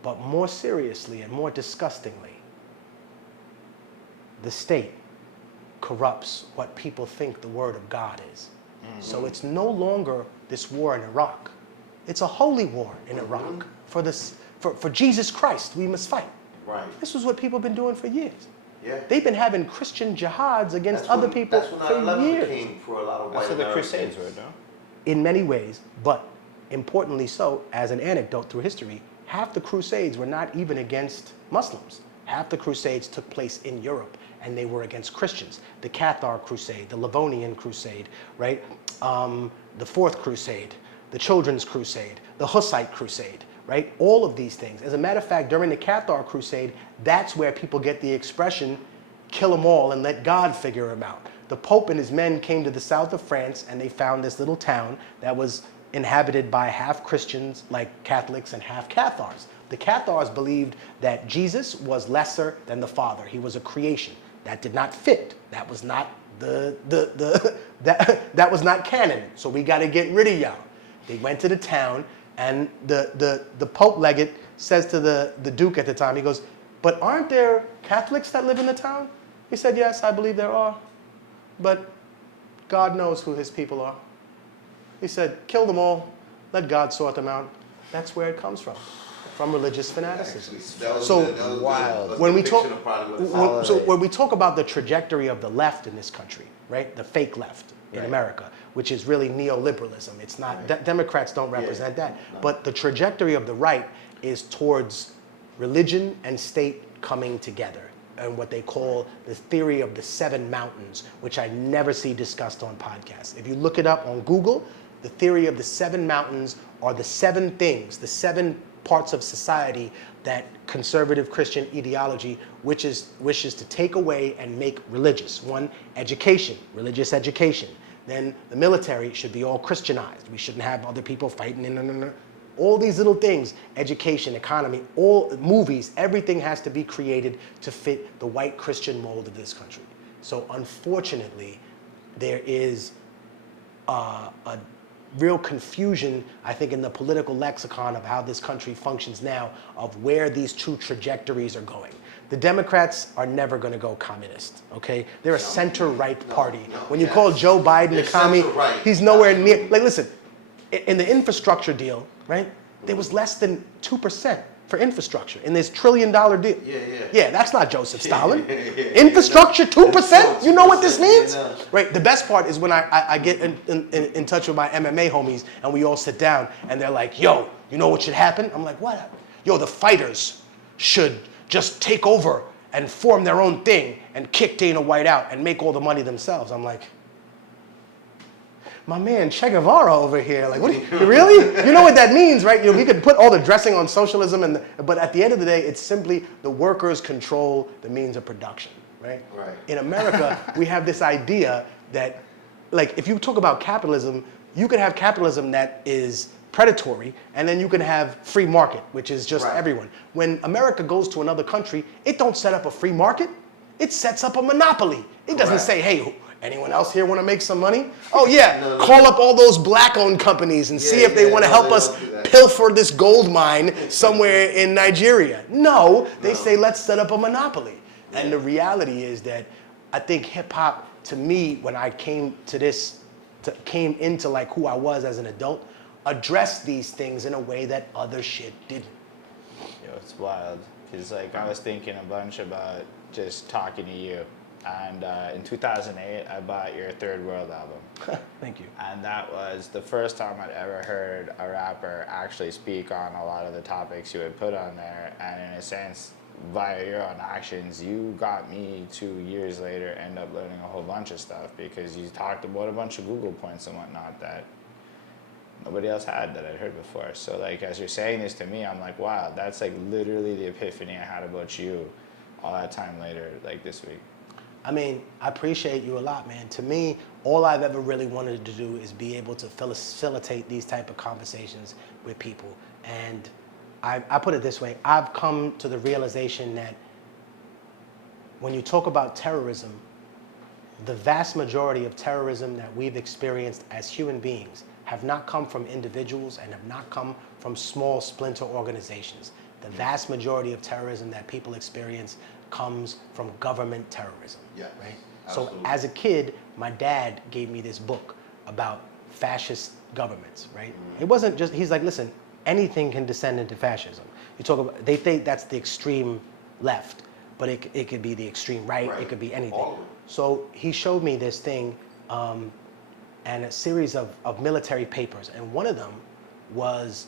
but more seriously and more disgustingly, the state corrupts what people think the word of God is. Mm-hmm. So it's no longer this war in Iraq. It's a holy war in Iraq. For Jesus Christ, we must fight. Right. This is what people have been doing for years. Yeah. They've been having Christian jihads against other people for years. Came for a lot of white That's what the Crusades were, no? In many ways, but importantly so, as an anecdote through history, half the Crusades were not even against Muslims. Half the Crusades took place in Europe, and they were against Christians. The Cathar Crusade, the Livonian Crusade, right? The Fourth Crusade, the Children's Crusade, the Hussite Crusade, right? All of these things. As a matter of fact, during the Cathar Crusade, that's where people get the expression, kill them all and let God figure them out. The Pope and his men came to the south of France, and they found this little town that was inhabited by half Christians, like Catholics, and half Cathars. The Cathars believed that Jesus was lesser than the Father. He was a creation. That did not fit. That was not that was not canon. So we got to get rid of y'all. They went to the town, and the Pope legate says to the Duke at the time, he goes, but aren't there Catholics that live in the town? He said, yes, I believe there are, but God knows who his people are. He said, kill them all, let God sort them out. That's where it comes from religious fanaticism. When we talk about the trajectory of the left in this country, right, the fake left in America, which is really neoliberalism. It's not, Democrats don't represent that, but the trajectory of the right is towards religion and state coming together, and what they call the theory of the 7 mountains, which I never see discussed on podcasts. If you look it up on Google, the theory of the 7 mountains are the 7 things, the 7 parts of society that conservative Christian ideology wishes to take away and make religious. 1, education, religious education. Then the military should be all Christianized. We shouldn't have other people fighting. All these little things, education, economy, all movies, everything has to be created to fit the white Christian mold of this country. So unfortunately, there is a real confusion, I think, in the political lexicon of how this country functions now, of where these two trajectories are going. The Democrats are never going to go communist, okay? They're a center-right party. When you call Joe Biden a commie, he's nowhere near. Like, listen, in the infrastructure deal, right, there was less than 2% for infrastructure in this $1 trillion deal. Yeah, that's not Joseph Stalin. Infrastructure, 2%? You know what this means? Right, the best part is when I get in touch with my MMA homies and we all sit down and they're like, yo, you know what should happen? I'm like, what? Yo, the fighters should just take over and form their own thing and kick Dana White out and make all the money themselves. I'm like, my man Che Guevara over here, like, what? Really? You know what that means, right? You know, we could put all the dressing on socialism, but at the end of the day, it's simply the workers control the means of production, right? In America, we have this idea that, like, if you talk about capitalism, you could have capitalism that is predatory, and then you can have free market, which is just everyone. When America goes to another country, it don't set up a free market, it sets up a monopoly. It doesn't say, hey, anyone else here want to make some money? Oh yeah, call up all those black-owned companies and see if they want to help us pilfer this gold mine somewhere in Nigeria. No, they say let's set up a monopoly. And the reality is that I think hip-hop, to me, when I came to this, came into like who I was as an adult, addressed these things in a way that other shit didn't. Yo, it's wild. Because like I was thinking a bunch about just talking to you. And in 2008, I bought your Third World album. Thank you. And that was the first time I'd ever heard a rapper actually speak on a lot of the topics you had put on there. And in a sense, via your own actions, you got me 2 years later end up learning a whole bunch of stuff because you talked about a bunch of Google points and whatnot that nobody else had that I'd heard before. So like, as you're saying this to me, I'm like, wow, that's like literally the epiphany I had about you all that time later, like this week. I mean, I appreciate you a lot, man. To me, all I've ever really wanted to do is be able to facilitate these type of conversations with people. And I put it this way, I've come to the realization that when you talk about terrorism, the vast majority of terrorism that we've experienced as human beings have not come from individuals and have not come from small splinter organizations. The vast majority of terrorism that people experience comes from government terrorism, right? Absolutely. So as a kid, my dad gave me this book about fascist governments, right? It wasn't just, he's like, listen, anything can descend into fascism. You talk about, they think that's the extreme left, but it could be the extreme right, it could be anything. So he showed me this thing and a series of military papers, and one of them was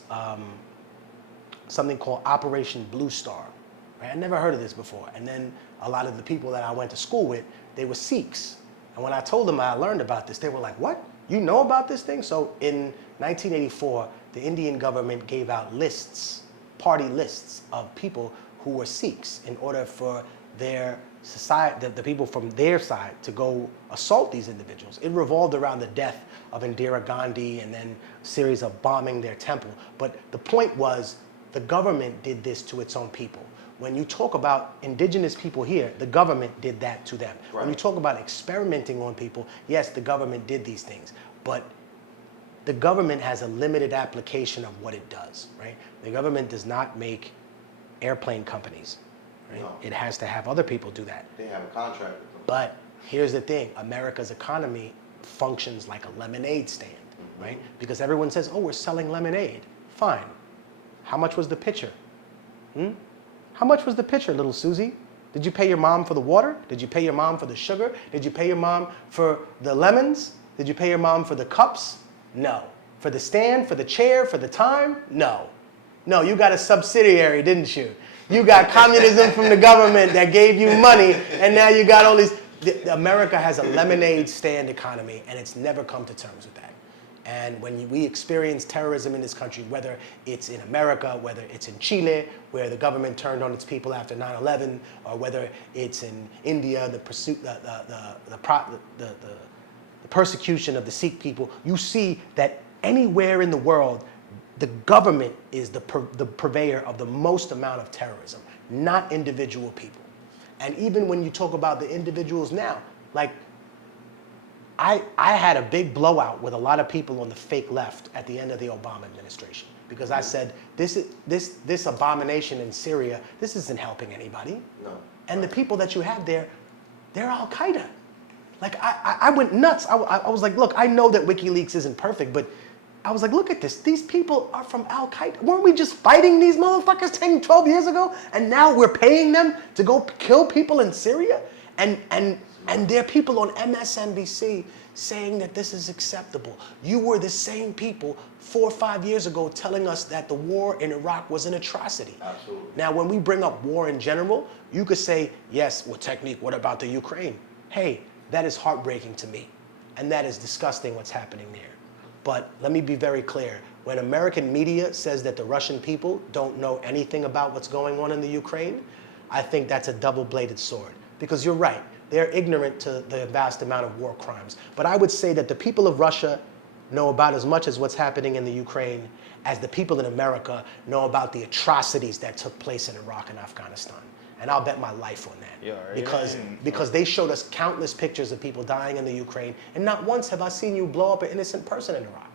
something called Operation Blue Star. I never heard of this before. And then a lot of the people that I went to school with, they were Sikhs. And when I told them I learned about this, they were like, what? You know about this thing? So in 1984, the Indian government gave out lists, party lists of people who were Sikhs in order for their society, the people from their side to go assault these individuals. It revolved around the death of Indira Gandhi and then a series of bombing their temple. But the point was, the government did this to its own people. When you talk about indigenous people here, the government did that to them. When you talk about experimenting on people, yes, the government did these things, but the government has a limited application of what it does, right? The government does not make airplane companies, right? No. It has to have other people do that. They have a contract with them. But here's the thing, America's economy functions like a lemonade stand, right? Because everyone says, oh, we're selling lemonade. Fine. How much was the pitcher? How much was the pitcher, little Susie? Did you pay your mom for the water? Did you pay your mom for the sugar? Did you pay your mom for the lemons? Did you pay your mom for the cups? No. For the stand, for the chair, for the time? No. No, you got a subsidiary, didn't you? You got communism from the government that gave you money, and now you got all these. America has a lemonade stand economy, and it's never come to terms with that. And when we experience terrorism in this country, whether it's in America, whether it's in Chile, where the government turned on its people after 9/11, or whether it's in India, the persecution of the Sikh people, you see that anywhere in the world, the government is the purveyor of the most amount of terrorism, not individual people. And even when you talk about the individuals now, like I had a big blowout with a lot of people on the fake left at the end of the Obama administration, because I said, this abomination in Syria, this isn't helping anybody. No. And the people that you have there, they're Al-Qaeda. Like, I went nuts. I was like, look, I know that WikiLeaks isn't perfect, but I was like, look at this. These people are from Al-Qaeda. Weren't we just fighting these motherfuckers 10, 12 years ago? And now we're paying them to go kill people in Syria? And there are people on MSNBC saying that this is acceptable. You were the same people 4 or 5 years ago telling us that the war in Iraq was an atrocity. Absolutely. Now, when we bring up war in general, you could say, yes, well, Technique, what about the Ukraine? Hey, that is heartbreaking to me. And that is disgusting what's happening there. But let me be very clear. When American media says that the Russian people don't know anything about what's going on in the Ukraine, I think that's a double-bladed sword. Because you're right. They're ignorant to the vast amount of war crimes. But I would say that the people of Russia know about as much as what's happening in the Ukraine as the people in America know about the atrocities that took place in Iraq and Afghanistan. And I'll bet my life on that. Yeah, because they showed us countless pictures of people dying in the Ukraine, and not once have I seen you blow up an innocent person in Iraq.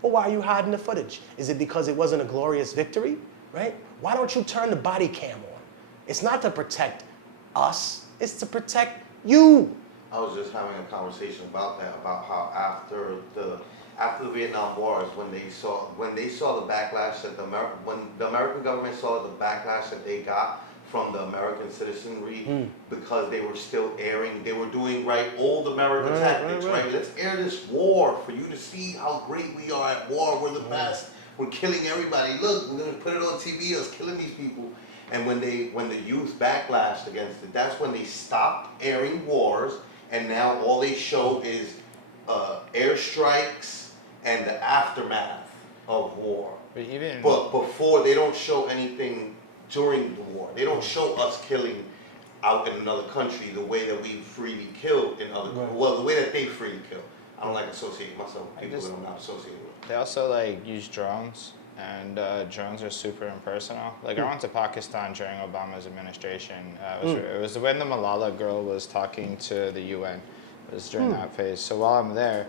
Well, why are you hiding the footage? Is it because it wasn't a glorious victory, right? Why don't you turn the body cam on? It's not to protect us, it's to protect you. I was just having a conversation about that, about how after the Vietnam War is when they saw the backlash that when the American government saw the backlash that they got from the American citizenry because they were still they were doing old American tactics, right? Let's air this war for you to see how great we are at war. We're the best. We're killing everybody. Look, we're gonna put it on TV, us killing these people. And when the youth backlashed against it, that's when they stopped airing wars, and now all they show is airstrikes and the aftermath of war. But before, they don't show anything during the war. They don't show us killing out in another country the way that we freely kill in other well, the way that they freely kill. I don't like associating myself with people that I'm not associated with. They also use drones, and drones are super impersonal. Like I went to Pakistan during Obama's administration. It was when the Malala girl was talking to the UN. It was during that phase. So while I'm there,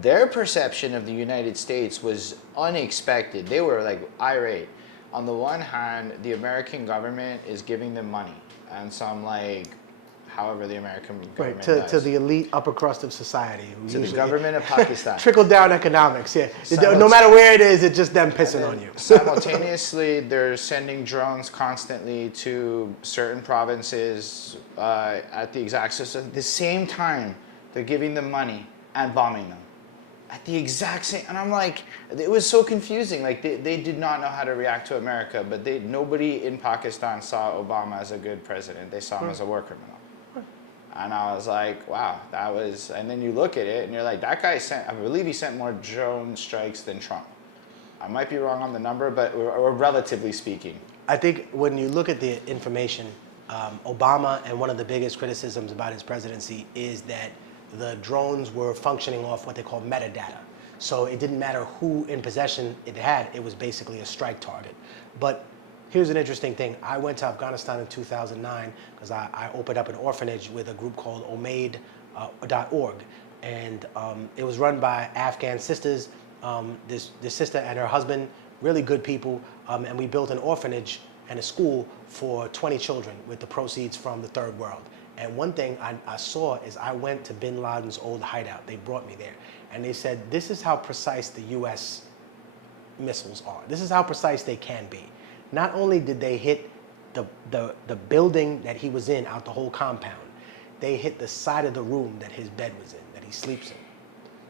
their perception of the United States was unexpected. They were irate. On the one hand, the American government is giving them money, and some however the American government to the elite upper crust of society. To the government of Pakistan. Trickle down economics, yeah. No matter where it is, it's just them pissing on you. Simultaneously, they're sending drones constantly to certain provinces at the same time. They're giving them money and bombing them. At the exact same, and I'm like, it was so confusing. They did not know how to react to America, but nobody in Pakistan saw Obama as a good president. They saw him as a war criminal. And I was like, wow, that was, and then you look at it and you're like, that guy I believe he sent more drone strikes than Trump. I might be wrong on the number, but or relatively speaking. I think when you look at the information, Obama, and one of the biggest criticisms about his presidency is that the drones were functioning off what they call metadata. So it didn't matter who in possession it had, it was basically a strike target. But here's an interesting thing. I went to Afghanistan in 2009 because I opened up an orphanage with a group called omaid.org. And it was run by Afghan sisters, this sister and her husband, really good people. And we built an orphanage and a school for 20 children with the proceeds from the third world. And one thing I saw is I went to bin Laden's old hideout. They brought me there. And they said, this is how precise the US missiles are. This is how precise they can be. Not only did they hit the building that he was in out the whole compound, they hit the side of the room that his bed was in, that he sleeps in.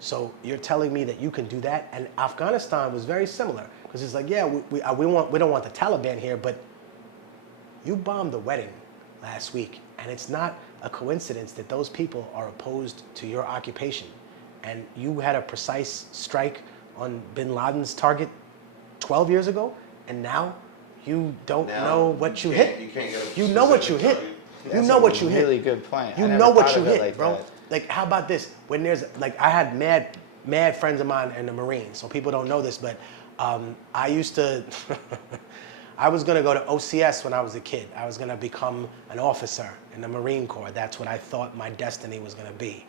So you're telling me that you can do that? And Afghanistan was very similar. Because it's like, yeah, we don't want the Taliban here, but you bombed the wedding last week. And it's not a coincidence that those people are opposed to your occupation. and you had a precise strike on bin Laden's target 12 years ago, and now you don't know what you hit. You can't get a You know what you hit. You know what you hit. Really good point. You know what you hit, bro. Like, how about this? When there's, like, I had mad friends of mine in the Marines, so people don't know this, but I used to, I was gonna go to OCS when I was a kid. I was gonna become an officer in the Marine Corps. That's what I thought my destiny was gonna be.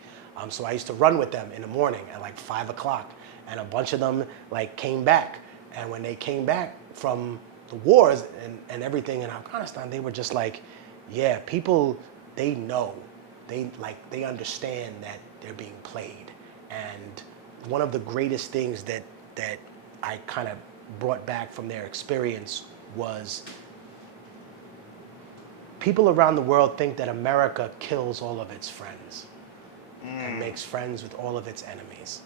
So I used to run with them in the morning at like 5 o'clock, and a bunch of them like came back. And when they came back from the wars and everything in Afghanistan, they were just like, yeah, people, they know, they understand that they're being played. And one of the greatest things that I kind of brought back from their experience was people around the world think that America kills all of its friends and makes friends with all of its enemies.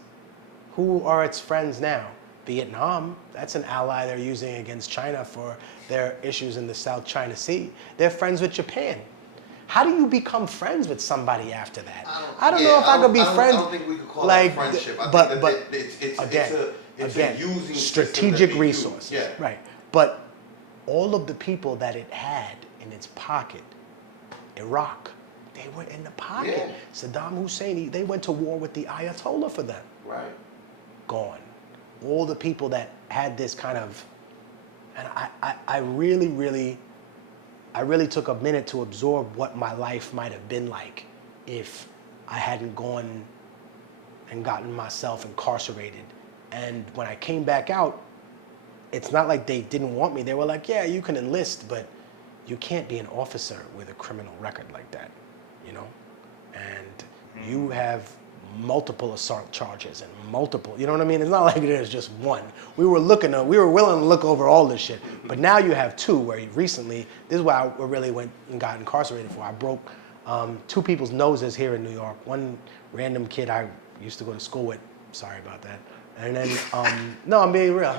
Who are its friends now? Vietnam, that's an ally they're using against China for their issues in the South China Sea. They're friends with Japan. How do you become friends with somebody after that? I don't know if I could be friends. I don't think we could call like, it friendship. But it's a using strategic resource. Yeah. Right. But all of the people that it had in its pocket, Iraq, they were in the pocket. Yeah. Saddam Hussein, they went to war with the Ayatollah for them. Right. Gone. All the people that had this kind of, and I really took a minute to absorb what my life might have been like if I hadn't gone and gotten myself incarcerated. And when I came back out, it's not like they didn't want me. They were like, yeah, you can enlist, but you can't be an officer with a criminal record like that, you know? And you have multiple assault charges and multiple, you know what I mean? It's not like there's just one. We were willing to look over all this shit, but now you have two where recently, this is what I really went and got incarcerated for. I broke two people's noses here in New York. One random kid I used to go to school with, sorry about that. And then, no, I'm being real.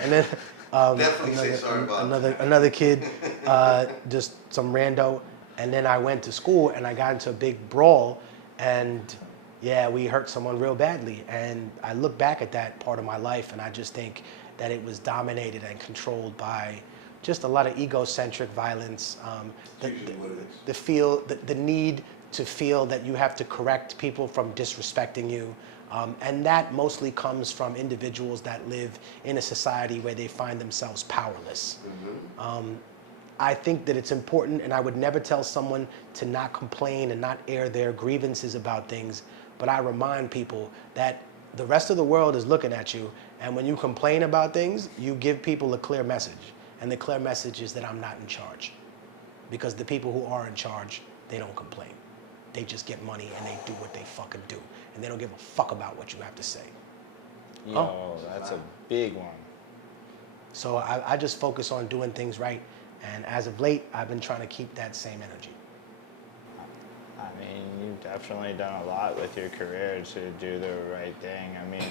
And then Definitely say sorry about another kid, just some rando. And then I went to school and I got into a big brawl, and yeah, we hurt someone real badly. And I look back at that part of my life and I just think that it was dominated and controlled by just a lot of egocentric violence. The need to feel that you have to correct people from disrespecting you. And that mostly comes from individuals that live in a society where they find themselves powerless. Mm-hmm. I think that it's important, and I would never tell someone to not complain and not air their grievances about things, but I remind people that the rest of the world is looking at you, and when you complain about things, you give people a clear message, and the clear message is that I'm not in charge. Because the people who are in charge, they don't complain. They just get money and they do what they fucking do, and they don't give a fuck about what you have to say. Yo, that's a big one. So I just focus on doing things right. And as of late, I've been trying to keep that same energy. I mean, you've definitely done a lot with your career to do the right thing. I mean,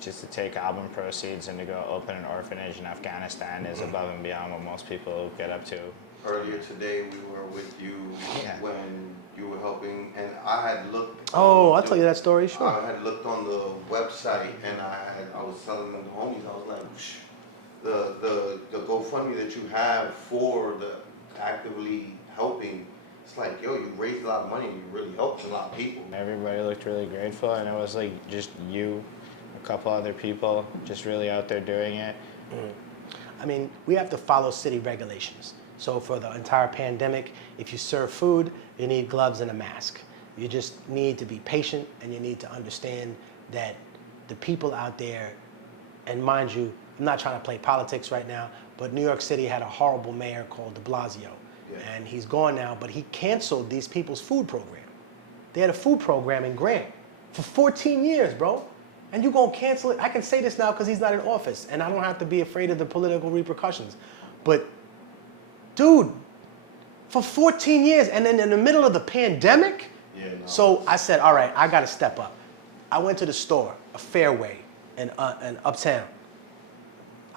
just to take album proceeds and to go open an orphanage in Afghanistan is above and beyond what most people get up to. Earlier today, we were with you when you were helping, and I had looked. Oh, I'll tell you that story, sure. I had looked on the website, and I was telling the homies, I was like, the GoFundMe that you have for the actively helping, it's like, yo, you raised a lot of money and you really helped a lot of people. Everybody looked really grateful, and it was like just you, a couple other people, just really out there doing it. I mean, we have to follow city regulations. So for the entire pandemic, if you serve food, you need gloves and a mask. You just need to be patient, and you need to understand that the people out there, and mind you, I'm not trying to play politics right now, but New York City had a horrible mayor called de Blasio. Yeah. And he's gone now, but he canceled these people's food program. They had a food program in Grant for 14 years, bro. And you gonna cancel it? I can say this now because he's not in office, and I don't have to be afraid of the political repercussions. But, dude, for 14 years, and then in the middle of the pandemic? Yeah, no. So I said, all right, I gotta step up. I went to the store, a Fairway in Uptown.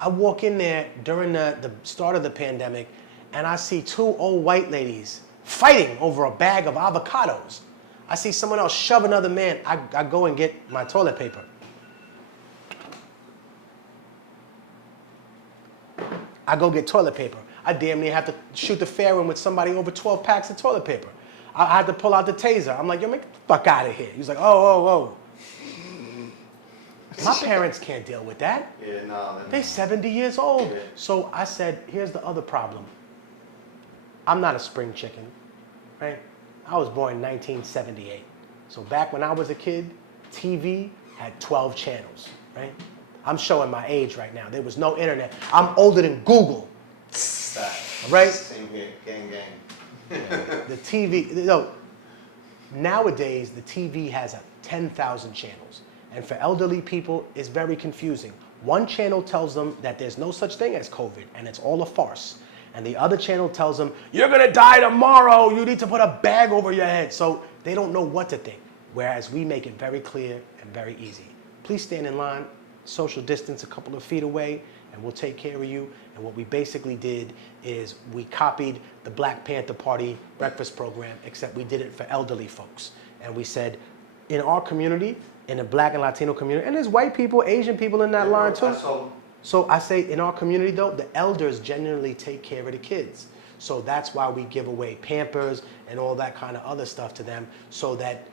I walk in there during the start of the pandemic, and I see two old white ladies fighting over a bag of avocados. I see someone else shove another man. I go and get my toilet paper. I go get toilet paper. I damn near have to shoot the fair one with somebody over 12 packs of toilet paper. I had to pull out the taser. I'm like, yo, make the fuck out of here. He was like, oh. My parents can't deal with that. Yeah, nah. They're 70 years old. Yeah. So I said, here's the other problem. I'm not a spring chicken, right? I was born in 1978. So back when I was a kid, TV had 12 channels, right? I'm showing my age right now. There was no internet. I'm older than Google, right? Same here, gang. The TV, nowadays the TV has 10,000 channels. And for elderly people, it's very confusing. One channel tells them that there's no such thing as COVID and it's all a farce. And the other channel tells them, you're gonna die tomorrow, you need to put a bag over your head. So they don't know what to think. Whereas we make it very clear and very easy. Please stand in line, social distance a couple of feet away, and we'll take care of you. And what we basically did is we copied the Black Panther Party breakfast program, except we did it for elderly folks. And we said, in our community, in the Black and Latino community, and there's white people, Asian people in that line too. So I say in our community though, the elders generally take care of the kids. So that's why we give away Pampers and all that kind of other stuff to them, so that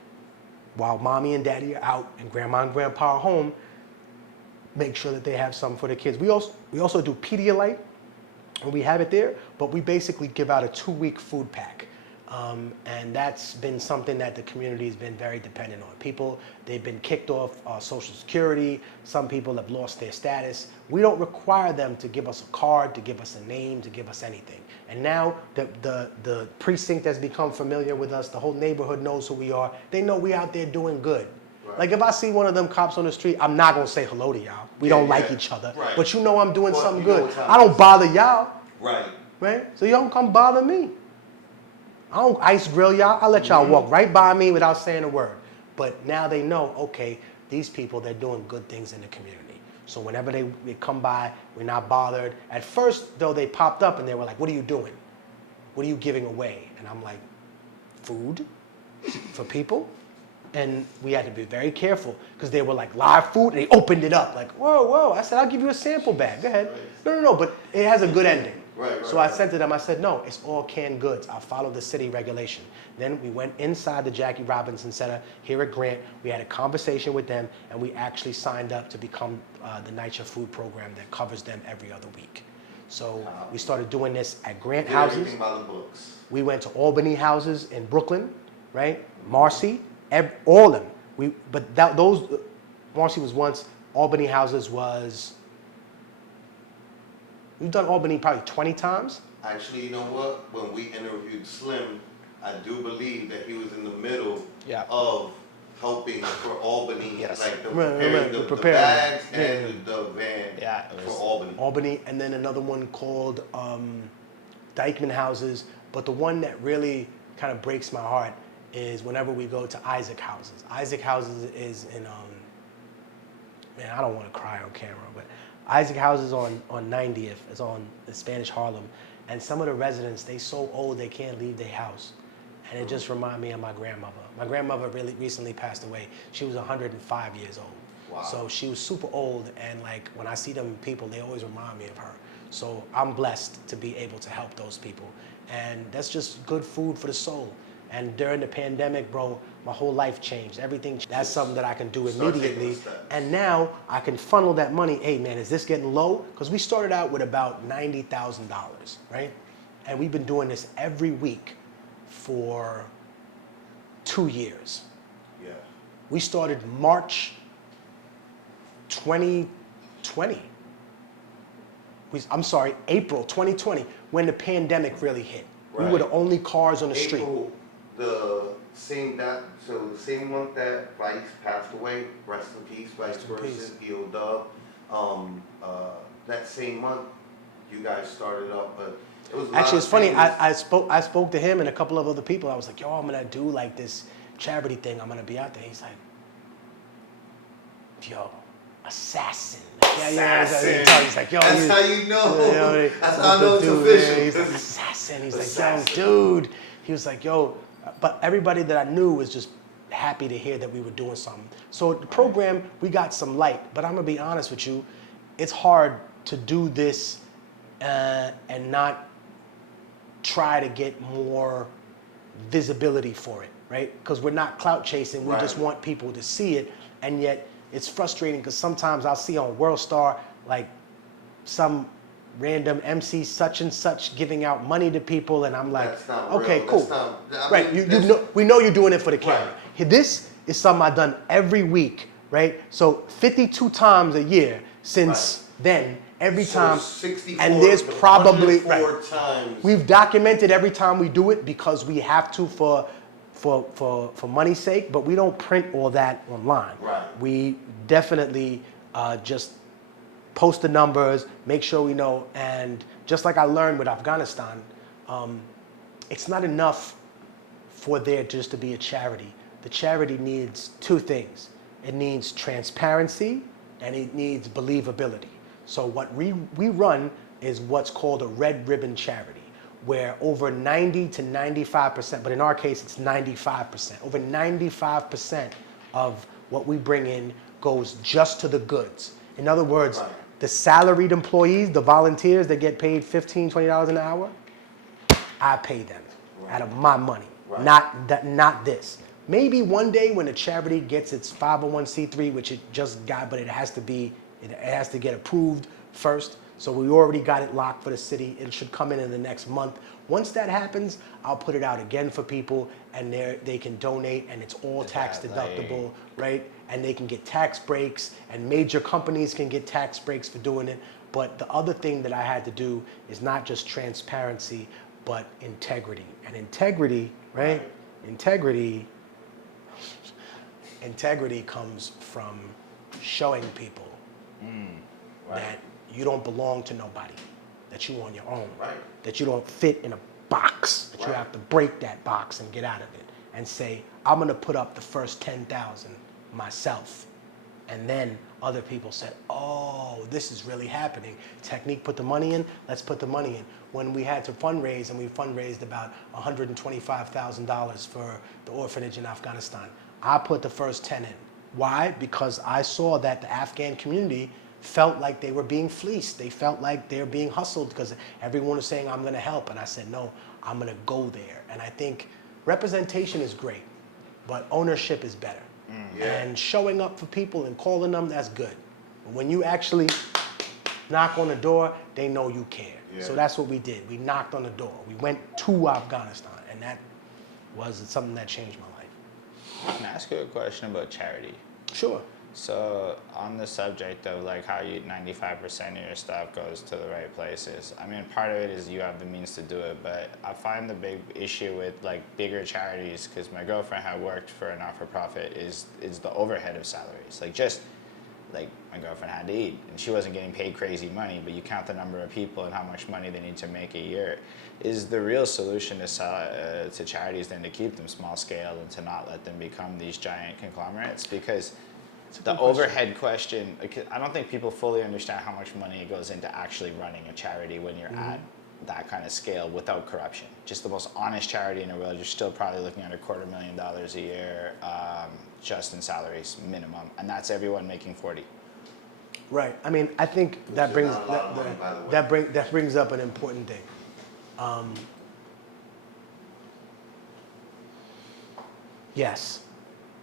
while mommy and daddy are out and grandma and grandpa are home, make sure that they have something for the kids. We also do Pedialyte, and we have it there, but we basically give out a 2-week food pack. And that's been something that the community has been very dependent on. People, they've been kicked off Social Security. Some people have lost their status. We don't require them to give us a card, to give us a name, to give us anything. And now the precinct has become familiar with us. The whole neighborhood knows who we are. They know we out there doing good. Right. Like if I see one of them cops on the street, I'm not gonna say hello to y'all. We don't like each other. Right. But you know I'm doing something good. I don't bother y'all. Right. Right? So y'all don't come bother me. I don't ice grill y'all. I let y'all walk right by me without saying a word. But now they know, okay, these people, they're doing good things in the community. So whenever they come by, we're not bothered. At first, though, they popped up and they were like, what are you doing? What are you giving away? And I'm like, food for people? And we had to be very careful because they were like live food and they opened it up. Like, whoa. I said, I'll give you a sample bag. Go ahead. No, but it has a good ending. So I said to them, I said, no, it's all canned goods. I'll follow the city regulation. Then we went inside the Jackie Robinson Center here at Grant. We had a conversation with them, and we actually signed up to become the NYCHA food program that covers them every other week. So we started doing this at Grant houses. Everything by the books. We went to Albany houses in Brooklyn, right? Marcy, all of them. Marcy was once, Albany houses was. We've done Albany probably 20 times. Actually, you know what? When we interviewed Slim, I do believe that he was in the middle of helping for Albany, like the bags and the van for Albany. Albany, and then another one called Dykeman Houses. But the one that really kind of breaks my heart is whenever we go to Isaac Houses. Isaac Houses is in, man, I don't want to cry on camera, but Isaac House is on 90th. It's on the Spanish Harlem. And some of the residents, they so old they can't leave their house. And it just reminds me of my grandmother. My grandmother really recently passed away. She was 105 years old. Wow. So she was super old, and like when I see them people, they always remind me of her. So I'm blessed to be able to help those people. And that's just good food for the soul. And during the pandemic, bro, my whole life changed. Everything, that's something that I can do immediately. And now I can funnel that money. Hey man, is this getting low? Because we started out with about $90,000, right? And we've been doing this every week for 2 years. Yeah. We started March 2020. April 2020, when the pandemic really hit. Right. We were the only cars on the street. The same month that Vice passed away, rest in peace, Vice versus P.O. That same month, you guys started up, but it was actually, it's funny. I spoke to him and a couple of other people. I was like, yo, I'm gonna do like this charity thing. I'm gonna be out there. He's like, yo, assassin. He's like, yo, that's how you know. That's how I know it's official. He's like, assassin. He's like, yo, dude. He was like, yo. But everybody that I knew was just happy to hear that we were doing something. So the program, we got some light, but I'm gonna be honest with you, it's hard to do this and not try to get more visibility for it, right? Because we're not clout chasing, we just want people to see it, and yet it's frustrating because sometimes I'll see on World Star like some random MC such and such giving out money to people, and I'm like, That's not okay, real. cool. That's not, I Right, mean, we know you're doing it for the camera. Right. This is something I've done every week, right? So 52 times a year since then, every so time, 64, and there's probably 104 times. we've documented every time we do it because we have to for money's sake, but we don't print all that online. Right. We definitely just post the numbers, make sure we know, and just like I learned with Afghanistan, it's not enough for there just to be a charity. The charity needs two things. It needs transparency and it needs believability. So what we run is what's called a red ribbon charity, where over 90 to 95%, but in our case it's 95%, over 95% of what we bring in goes just to the goods. In other words, the salaried employees, the volunteers that get paid $15, $20 an hour, I pay them out of my money, not this. Maybe one day when a charity gets its 501c3, which it just got, but it has to get approved first. So we already got it locked for the city. It should come in the next month. Once that happens, I'll put it out again for people, and they can donate, and it's all tax deductible, right? And they can get tax breaks, and major companies can get tax breaks for doing it. But the other thing that I had to do is not just transparency, but integrity. And integrity, right? Integrity comes from showing people that you don't belong to nobody, that you on your own, that you don't fit in a box, that you have to break that box and get out of it and say, I'm gonna put up the first 10,000 myself. And then other people said, oh, this is really happening. Technique put the money in, let's put the money in. When we had to fundraise, and we fundraised about $125,000 for the orphanage in Afghanistan, I put the first 10 in. Why? Because I saw that the Afghan community felt like they were being fleeced. They felt like they were being hustled because everyone was saying, I'm gonna help. And I said, no, I'm gonna go there. And I think representation is great, but ownership is better. And showing up for people and calling them, that's good. But when you actually knock on the door, they know you care. So that's what we did. We knocked on the door. We went to Afghanistan, and that was something that changed my life. Can I ask you a question about charity? Sure. So on the subject of like how 95% of your stuff goes to the right places, I mean, part of it is you have the means to do it, but I find the big issue with like bigger charities, because my girlfriend had worked for a not-for-profit, is the overhead of salaries. Like just like my girlfriend had to eat, and she wasn't getting paid crazy money, but you count the number of people and how much money they need to make a year. Is the real solution to charities then to keep them small scale and to not let them become these giant conglomerates? Because the overhead question, I don't think people fully understand how much money goes into actually running a charity when you're at that kind of scale without corruption. Just the most honest charity in the world, you're still probably looking at $250,000 a year just in salaries minimum, and that's everyone making 40. Right. I mean, I think that brings up an important thing. Yes,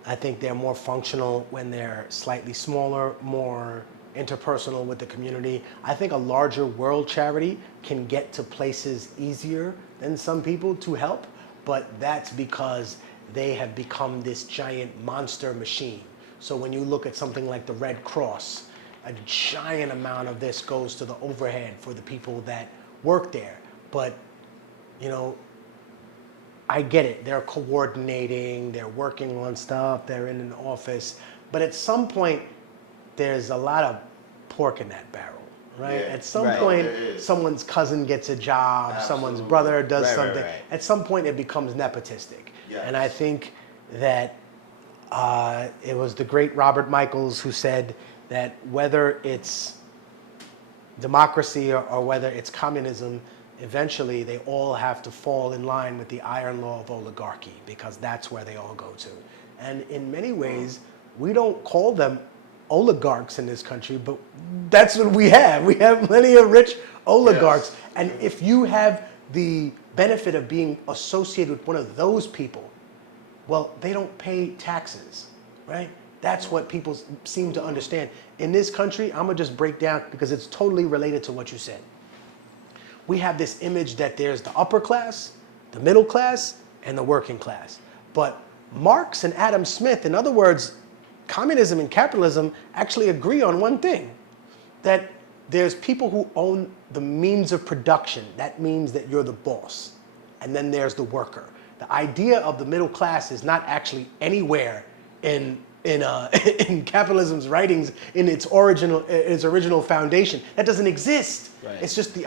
I think they're more functional when they're slightly smaller, more interpersonal with the community. I think a larger world charity can get to places easier than some people to help, but that's because they have become this giant monster machine. So when you look at something like the Red Cross, a giant amount of this goes to the overhead for the people that work there. But, you know, I get it. They're coordinating, they're working on stuff, they're in an office. But at some point, there's a lot of pork in that barrel, right? Yeah, at some point, someone's cousin gets a job, someone's brother does something. At some point, it becomes nepotistic. And I think that it was the great Robert Michaels who said that whether it's democracy or whether it's communism, eventually they all have to fall in line with the iron law of oligarchy, because that's where they all go to. And in many ways, we don't call them oligarchs in this country, but that's what we have. We have plenty of rich oligarchs. Yes. And if you have the benefit of being associated with one of those people, well, they don't pay taxes, right? That's what people seem to understand. In this country, I'm gonna just break down because it's totally related to what you said. We have this image that there's the upper class, the middle class, and the working class. But Marx and Adam Smith, in other words, communism and capitalism actually agree on one thing, that there's people who own the means of production. That means that you're the boss. And then there's the worker. The idea of the middle class is not actually anywhere in capitalism's writings in its original foundation. That doesn't exist. Right. It's just the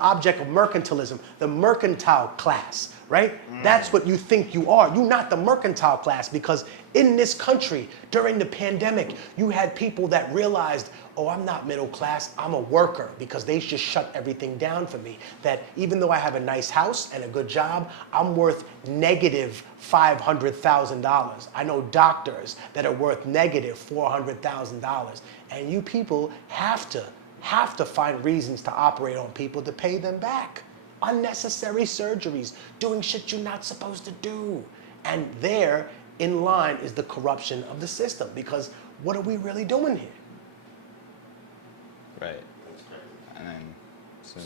object of mercantilism, the mercantile class, right? That's what you think you are. You're not the mercantile class, because in this country during the pandemic, you had people that realized, oh, I'm not middle class, I'm a worker, because they just shut everything down for me. That even though I have a nice house and a good job, I'm worth negative $500,000. I know doctors that are worth negative $400,000. And you people have to find reasons to operate on people to pay them back. Unnecessary surgeries, doing shit you're not supposed to do. And there, in line, is the corruption of the system, because what are we really doing here? Right. And then, so,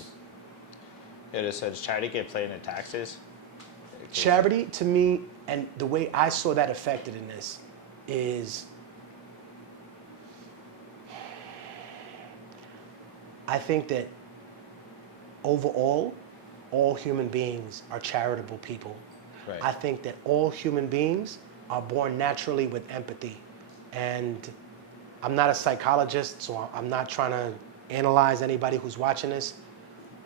does charity get played into taxes? Charity, to me, and the way I saw that affected in this, is I think that overall, all human beings are charitable people. Right. I think that all human beings are born naturally with empathy. And I'm not a psychologist, so I'm not trying to analyze anybody who's watching this,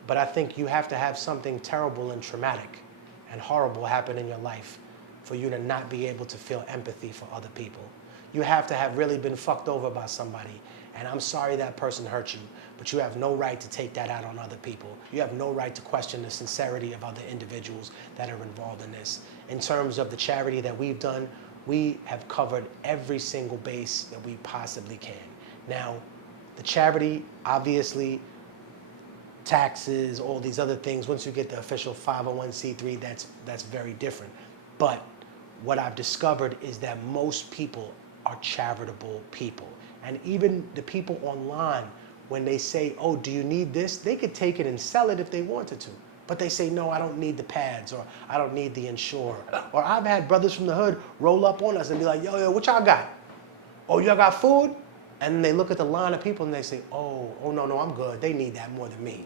but I think you have to have something terrible and traumatic and horrible happen in your life for you to not be able to feel empathy for other people. You have to have really been fucked over by somebody, and I'm sorry that person hurt you, but you have no right to take that out on other people. You have no right to question the sincerity of other individuals that are involved in this. In terms of the charity that we've done, we have covered every single base that we possibly can. Now, the charity, obviously, taxes, all these other things, once you get the official 501c3, that's very different. But what I've discovered is that most people are charitable people. And even the people online, when they say, oh, do you need this? They could take it and sell it if they wanted to. But they say, no, I don't need the pads, or I don't need the insurer. Or I've had brothers from the hood roll up on us and be like, yo, what y'all got? Oh, y'all got food? And then they look at the line of people and they say, oh, no, I'm good. They need that more than me.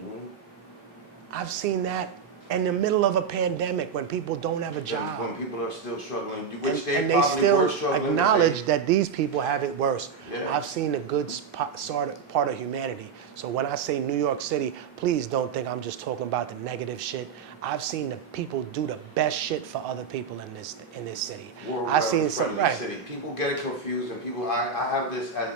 I've seen that in the middle of a pandemic when people don't have a job. When people are still struggling, And they still acknowledge that these people have it worse. Yeah. I've seen the good part of humanity. So when I say New York City, please don't think I'm just talking about the negative shit. I've seen the people do the best shit for other people in this city. I've seen some, right. City. People get it confused, and people. I have this as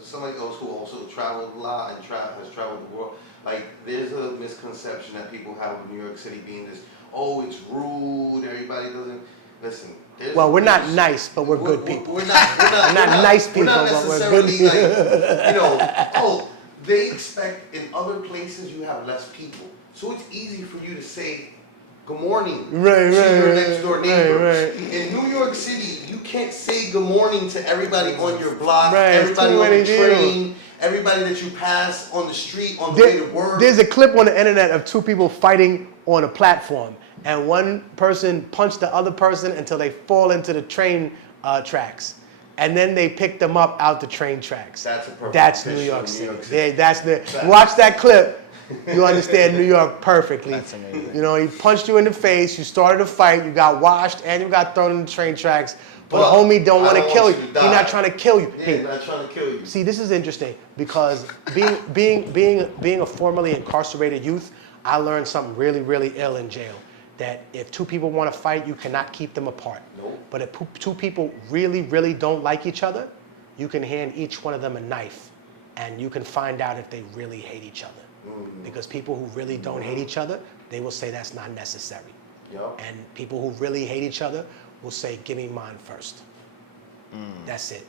somebody else who also traveled a lot and has traveled the world. Like, there's a misconception that people have of New York City being this, oh, it's rude, everybody doesn't, listen. Well, we're not nice, but we're good people. We're not nice people, but we're good people. Like, oh, they expect in other places you have less people. So it's easy for you to say, good morning to your next door neighbor. Right. In New York City, you can't say good morning to everybody on your block, Right, everybody too on many the train, everybody that you pass on the street on the way to work. There's a clip on the internet of two people fighting on a platform, and one person punched the other person until they fall into the train tracks. And then they pick them up out the train tracks. That's New York City. Watch that clip. You understand New York perfectly. That's amazing. You know, he punched you in the face, you started a fight, you got washed, and you got thrown in the train tracks. But the homie don't want to kill you. He's not trying to kill you. Yeah, not trying to kill you. See, this is interesting because being a formerly incarcerated youth, I learned something really, really ill in jail. That if two people want to fight, you cannot keep them apart. Nope. But if two people really, really don't like each other, you can hand each one of them a knife, and you can find out if they really hate each other. Mm-hmm. Because people who really don't hate each other, they will say that's not necessary. Yep. And people who really hate each other will say, give me mine first. That's it.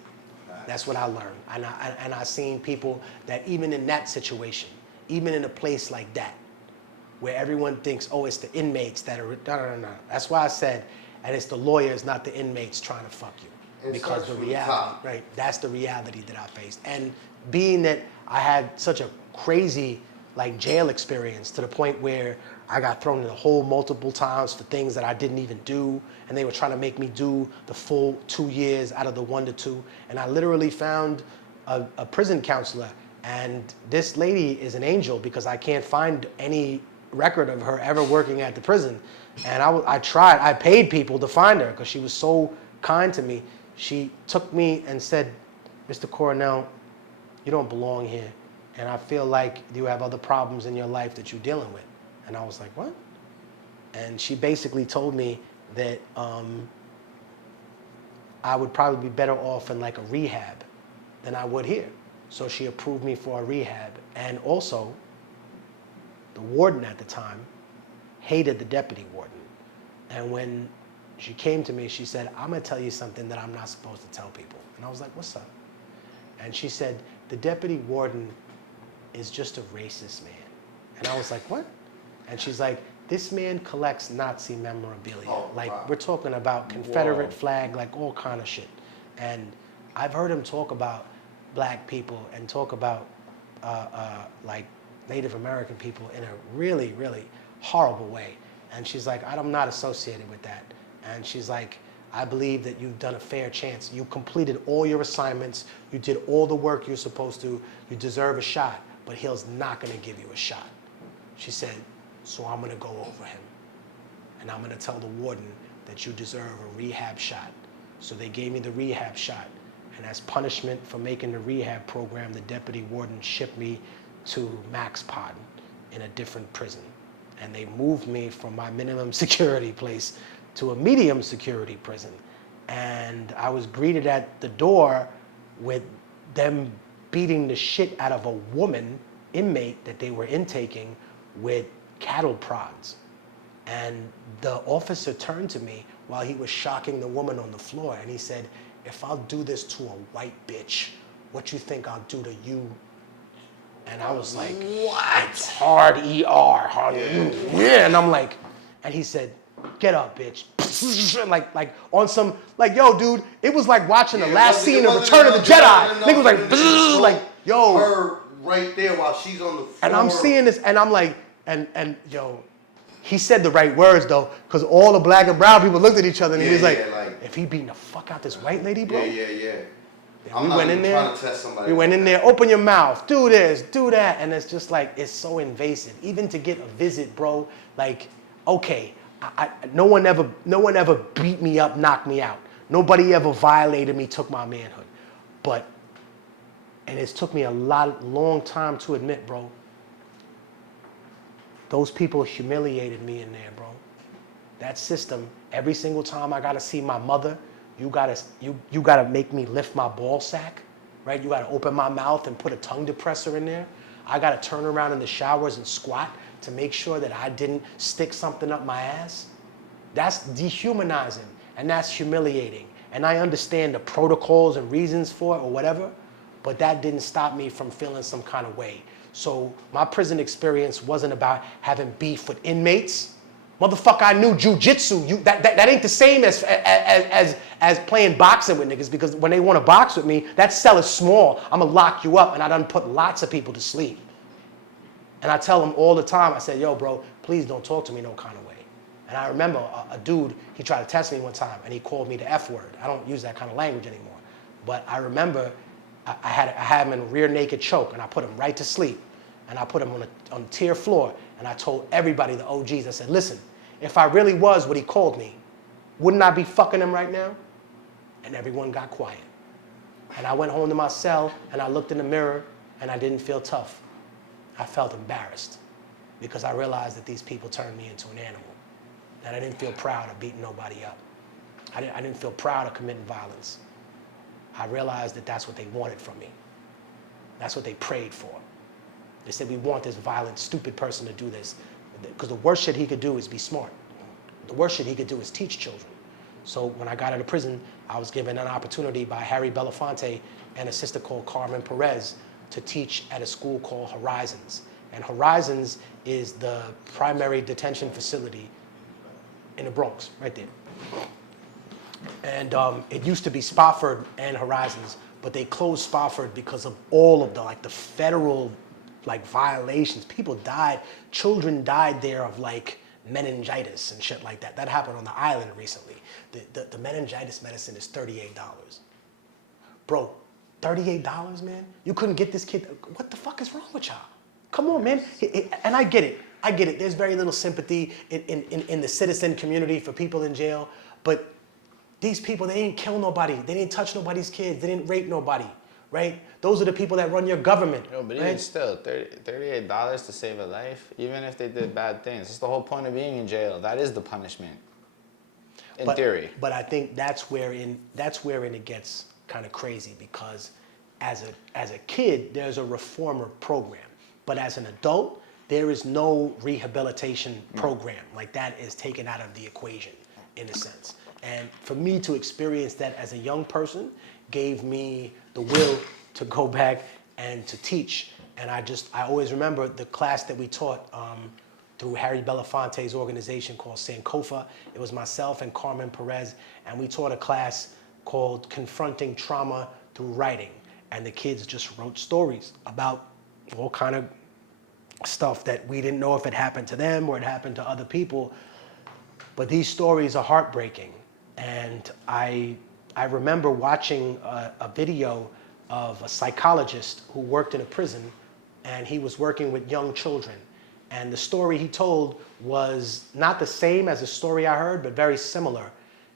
That's what I learned. And I seen people that even in that situation, even in a place like that, where everyone thinks, oh, it's the inmates that are, no. That's why I said, and it's the lawyers, not the inmates trying to fuck you. It Because starts the from the reality, top. right? That's the reality that I faced. And being that I had such a crazy like jail experience to the point where I got thrown in a hole multiple times for things that I didn't even do, and they were trying to make me do the full 2 years out of the 1 to 2. And I literally found a prison counselor, and this lady is an angel because I can't find any record of her ever working at the prison. And I tried, I paid people to find her because she was so kind to me. She took me and said, Mr. Cornell, you don't belong here. And I feel like you have other problems in your life that you're dealing with. And I was like, what? And she basically told me that I would probably be better off in like a rehab than I would here. So she approved me for a rehab. And also, the warden at the time hated the deputy warden. And when she came to me, she said, I'm gonna tell you something that I'm not supposed to tell people. And I was like, what's up? And she said, the deputy warden is just a racist man. And I was like, what? And she's like, this man collects Nazi memorabilia. Oh, like, wow. we're talking about Confederate flag, like all kind of shit. And I've heard him talk about black people and talk about like Native American people in a really, really horrible way. And she's like, I'm not associated with that. And she's like, I believe that you've done a fair chance. You completed all your assignments. You did all the work you're supposed to. You deserve a shot, but Hill's not gonna give you a shot. She said, so I'm gonna go over him. And I'm gonna tell the warden that you deserve a rehab shot. So they gave me the rehab shot. And as punishment for making the rehab program, the deputy warden shipped me to Max Pod in a different prison. And they moved me from my minimum security place to a medium security prison. And I was greeted at the door with them beating the shit out of a woman inmate that they were intaking with cattle prods. And the officer turned to me while he was shocking the woman on the floor, and he said, if I'll do this to a white bitch, what you think I'll do to you? And I was like, what? It's hard ER, hard yeah. And I'm like, and he said, get up, bitch. like on some, like, yo, dude, it was like watching the last scene of Return of the Jedi. Nigga was like, yo. Her right there while she's on the floor. And I'm seeing this, and I'm like, and yo, he said the right words though, because all the black and brown people looked at each other, and he was like, if he beating the fuck out this white lady, bro. Yeah. We went in there. Trying to test somebody. We went in there. Open your mouth. Do this. Do that. And it's just like, it's so invasive. Even to get a visit, bro. Like, okay, no one ever beat me up, knocked me out. Nobody ever violated me, took my manhood. But, and it's took me a long time to admit, bro. Those people humiliated me in there, bro. That system. Every single time I gotta see my mother. You gotta make me lift my ball sack, right? You gotta open my mouth and put a tongue depressor in there. I gotta turn around in the showers and squat to make sure that I didn't stick something up my ass. That's dehumanizing and that's humiliating. And I understand the protocols and reasons for it or whatever, but that didn't stop me from feeling some kind of way. So my prison experience wasn't about having beef with inmates. Motherfucker, I knew jujitsu. That ain't the same as playing boxing with niggas, because when they want to box with me, that cell is small. I'm gonna lock you up, and I done put lots of people to sleep. And I tell them all the time, I said, yo, bro, please don't talk to me no kind of way. And I remember a dude, he tried to test me one time, and he called me the F word. I don't use that kind of language anymore. But I remember I had him in a rear naked choke, and I put him right to sleep. And I put him on the tier floor, and I told everybody, the OGs, I said, listen, if I really was what he called me, wouldn't I be fucking him right now? And everyone got quiet. And I went home to my cell, and I looked in the mirror, and I didn't feel tough. I felt embarrassed, because I realized that these people turned me into an animal, that I didn't feel proud of beating nobody up. I didn't feel proud of committing violence. I realized that that's what they wanted from me. That's what they prayed for. They said, we want this violent, stupid person to do this. Because the worst shit he could do is be smart. The worst shit he could do is teach children. So when I got out of prison, I was given an opportunity by Harry Belafonte and a sister called Carmen Perez to teach at a school called Horizons. And Horizons is the primary detention facility in the Bronx, right there. And it used to be Spofford and Horizons, but they closed Spofford because of all of the federal violations. People died, children died there of meningitis and shit like that. That happened on the island recently. The meningitis medicine is $38. Bro, $38, man? You couldn't get this kid, what the fuck is wrong with y'all? Come on, man. And I get it. There's very little sympathy in the citizen community for people in jail, but these people, they didn't kill nobody. They didn't touch nobody's kids. They didn't rape nobody, right? Those are the people that run your government. No, but right? even still, $38 to save a life, even if they did bad things. That's the whole point of being in jail. That is the punishment, in theory. But I think that's wherein it gets kind of crazy, because as a kid, there's a reformer program. But as an adult, there is no rehabilitation program. Like, that is taken out of the equation, in a sense. And for me to experience that as a young person gave me the will to go back and to teach. And I always remember the class that we taught through Harry Belafonte's organization called Sankofa. It was myself and Carmen Perez, and we taught a class called Confronting Trauma Through Writing. And the kids just wrote stories about all kind of stuff that we didn't know if it happened to them or it happened to other people. But these stories are heartbreaking. And I remember watching a video of a psychologist who worked in a prison, and he was working with young children. And the story he told was not the same as the story I heard, but very similar.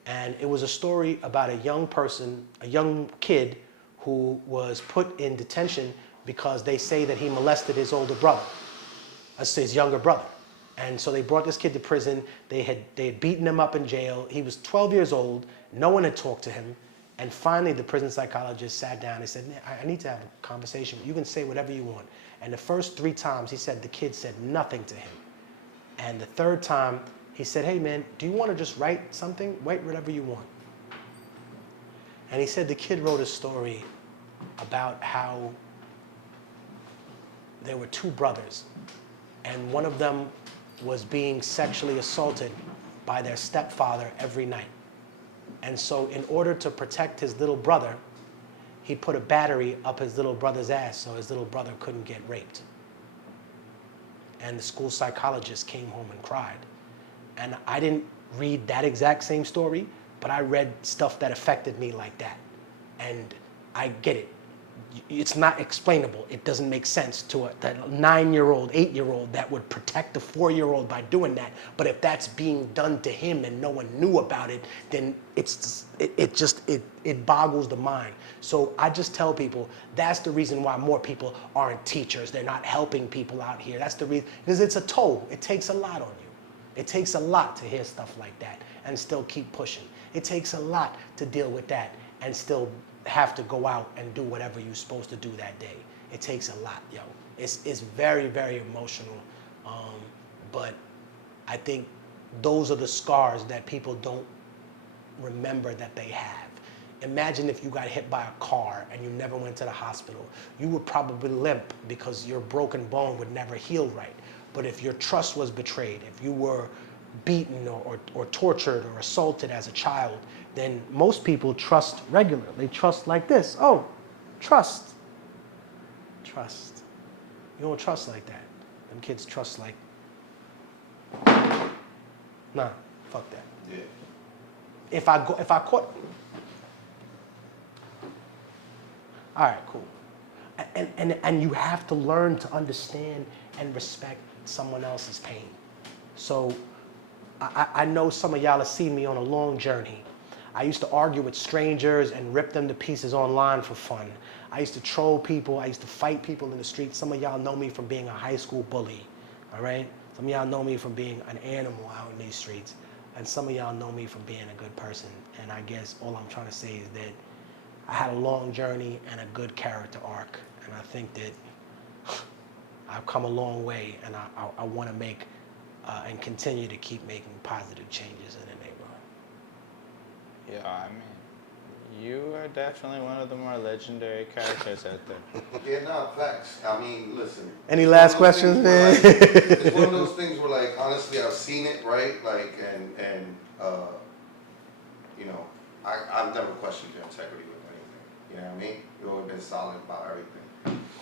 And it was a story about a young person, a young kid, who was put in detention because they say that he molested his older brother, his younger brother. And so they brought this kid to prison. They had beaten him up in jail. He was 12 years old. No one had talked to him. And finally, the prison psychologist sat down and said, I need to have a conversation. You can say whatever you want. And the first 3 times, he said the kid said nothing to him. And the third time, he said, hey, man, do you want to just write something? Write whatever you want. And he said the kid wrote a story about how there were 2 brothers, and one of them was being sexually assaulted by their stepfather every night. And so in order to protect his little brother, he put a battery up his little brother's ass so his little brother couldn't get raped. And the school psychologist came home and cried. And I didn't read that exact same story, but I read stuff that affected me like that. And I get it. It's not explainable. It doesn't make sense to that 9-year-old, 8-year-old that would protect a 4-year-old by doing that. But if that's being done to him and no one knew about it, then it boggles the mind. So I just tell people that's the reason why more people aren't teachers. They're not helping people out here. That's the reason, because it's a toll. It takes a lot on you. It takes a lot to hear stuff like that and still keep pushing. It takes a lot to deal with that and still have to go out and do whatever you're supposed to do that day. It takes a lot, yo. It's very, very emotional. But I think those are the scars that people don't remember that they have. Imagine if you got hit by a car and you never went to the hospital. You would probably limp because your broken bone would never heal right. But if your trust was betrayed, if you were beaten or tortured or assaulted as a child, then most people trust regular. They trust like this. Oh, trust. Trust. You don't trust like that. Them kids trust like, nah, fuck that. Yeah. If I caught, all right, cool. And you have to learn to understand and respect someone else's pain. So I know some of y'all have seen me on a long journey. I used to argue with strangers and rip them to pieces online for fun. I used to troll people. I used to fight people in the street. Some of y'all know me from being a high school bully, all right? Some of y'all know me from being an animal out in these streets. And some of y'all know me from being a good person. And I guess all I'm trying to say is that I had a long journey and a good character arc. And I think that I've come a long way, and I want to make and continue to keep making positive changes in the neighborhood. Yeah, I mean, you are definitely one of the more legendary characters out there. Yeah, no, facts. I mean, listen. Any it's last one of those questions, things man? where, like, it's one of those things where, like, honestly, I've seen it, right? Like, you know, I've never questioned your integrity with anything. You know what I mean? You've always been solid about everything.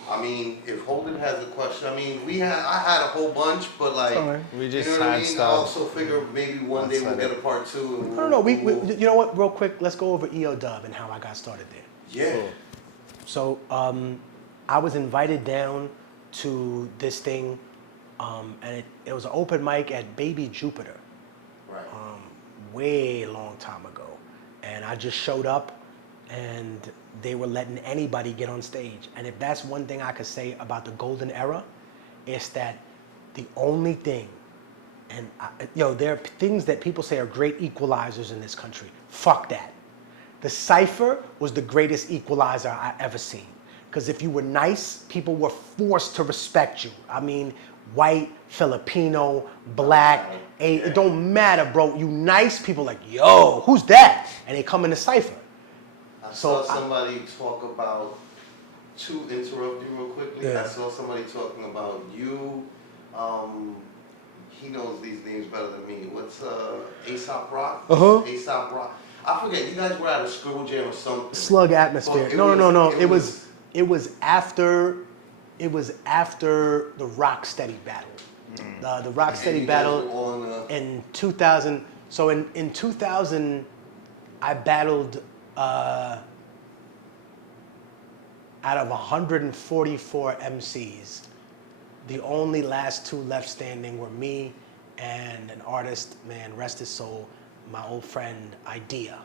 I mean, if Holden has a question, I mean, I had a whole bunch, but like, All right. We you just know what I had mean? I stuff. also figure maybe one day we'll get a part 2. And No, no, you know what? Real quick, let's go over EO Dub and how I got started there. Yeah. Cool. So I was invited down to this thing, and it was an open mic at Baby Jupiter, Right. way long time ago, and I just showed up, and they were letting anybody get on stage. And if that's one thing I could say about the golden era, it's that the only thing, and there are things that people say are great equalizers in this country. Fuck that. The cipher was the greatest equalizer I ever seen. Because if you were nice, people were forced to respect you. I mean, white, Filipino, black, it don't matter, bro. You nice, people like, yo, who's that? And they come in the cipher. I saw somebody talk about, to interrupt you real quickly, Yeah. I saw somebody talking about you, he knows these names better than me. What's Aesop Rock? Uh-huh. Aesop Rock. I forget, you guys were at a Scribble Jam or something. Slug atmosphere. But No. It was after the Rocksteady battle. The Rocksteady battle in 2000. So in 2000, I battled out of 144 MCs. The only last 2 left standing were me and an artist, man, rest his soul, my old friend Idea.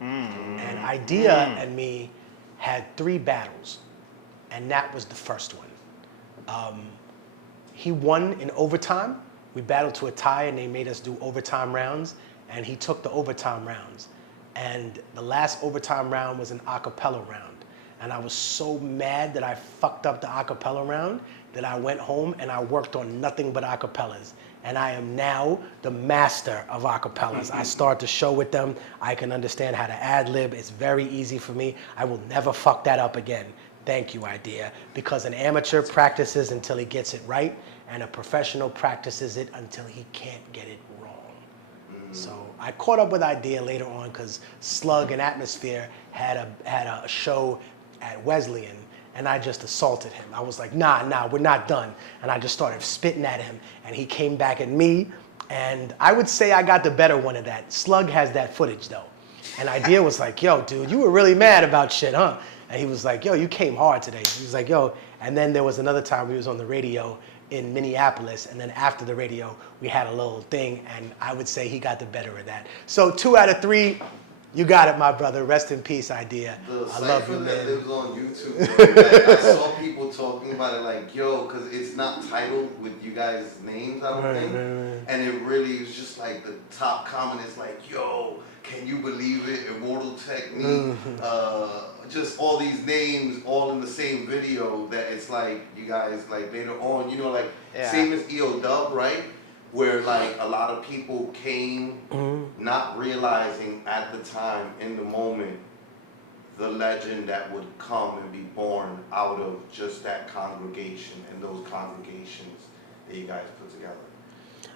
And Idea and me had 3 battles, and that was the first one. He won in overtime. We battled to a tie, and they made us do overtime rounds, and he took the overtime rounds. And the last overtime round was an a cappella round. And I was so mad that I fucked up the a cappella round that I went home and I worked on nothing but a cappellas. And I am now the master of a cappellas. I start the show with them. I can understand how to ad lib. It's very easy for me. I will never fuck that up again. Thank you, Idea. Because an amateur practices until he gets it right, and a professional practices it until he can't get it wrong. So I caught up with Idea later on because Slug and Atmosphere had a show at Wesleyan, and I just assaulted him. I was like, nah, we're not done. And I just started spitting at him, and he came back at me, and I would say I got the better one of that. Slug has that footage, though. And Idea was like, yo, dude, you were really mad about shit, huh? And he was like, yo, you came hard today. He was like, yo. And then there was another time we was on the radio in Minneapolis, and then after the radio, we had a little thing, and I would say he got the better of that. So 2 out of 3, you got it, my brother. Rest in peace, Idea. The I love cipher you, that man. lives on YouTube, bro, like, I saw people talking about it like, yo, because it's not titled with you guys' names, I don't think. Right. And it really is just like the top comment is like, yo, can you believe it? Immortal Technique, just all these names all in the same video that it's like, you guys, like later on, you know, like, same as EO Dub, right? Where like a lot of people came not realizing at the time, in the moment, the legend that would come and be born out of just that congregation and those congregations that you guys put together.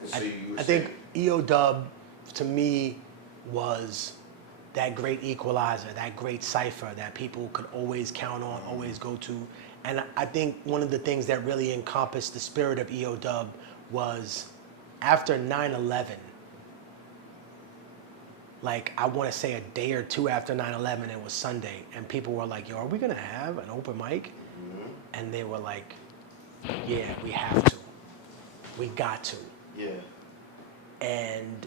And so I think EO Dub, to me, was that great equalizer, that great cipher that people could always count on, always go to. And I think one of the things that really encompassed the spirit of EO Dub was after 9/11, like I want to say a day or 2 after 9/11, it was Sunday, and people were like, yo, are we gonna have an open mic? And they were like, yeah, we have to. We got to. Yeah. And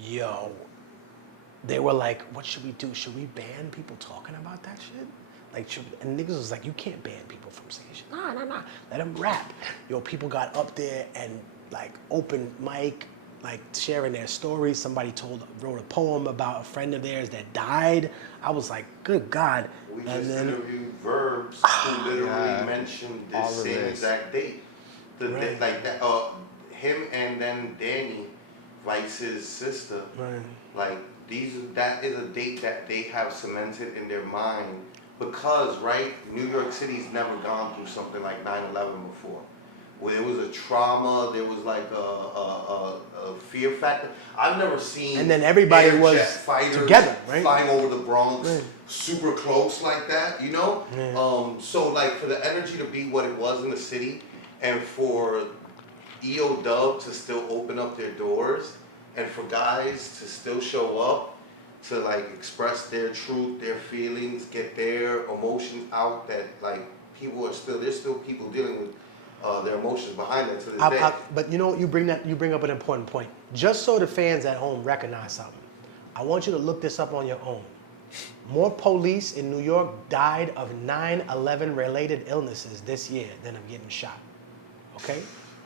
yo, they were like, what should we do? Should we ban people talking about that shit? Like, and niggas was like, you can't ban people from saying shit. Nah. Let them rap. Yo, people got up there and like open mic, like sharing their stories. Somebody wrote a poem about a friend of theirs that died. I was like, good God. We and just then, interviewed Verbs who literally mentioned this same exact date. Right. Like that, him and then Danny, Vice's sister, Right. like that is a date that they have cemented in their mind because, right, New York City's never gone through something like 9/11 before. Where there was a trauma, there was like a fear factor. I've never seen And then everybody air was jet fighters together, right? flying over the Bronx, Right. super close like that, you know? Yeah. So like for the energy to be what it was in the city, and for EO Dub to still open up their doors, and for guys to still show up to like express their truth, their feelings, get their emotions out, that like there's still people dealing with their emotions behind that to this day. But you know, you bring up an important point. Just so the fans at home recognize something, I want you to look this up on your own. More police in New York died of 9/11 related illnesses this year than of getting shot. Okay?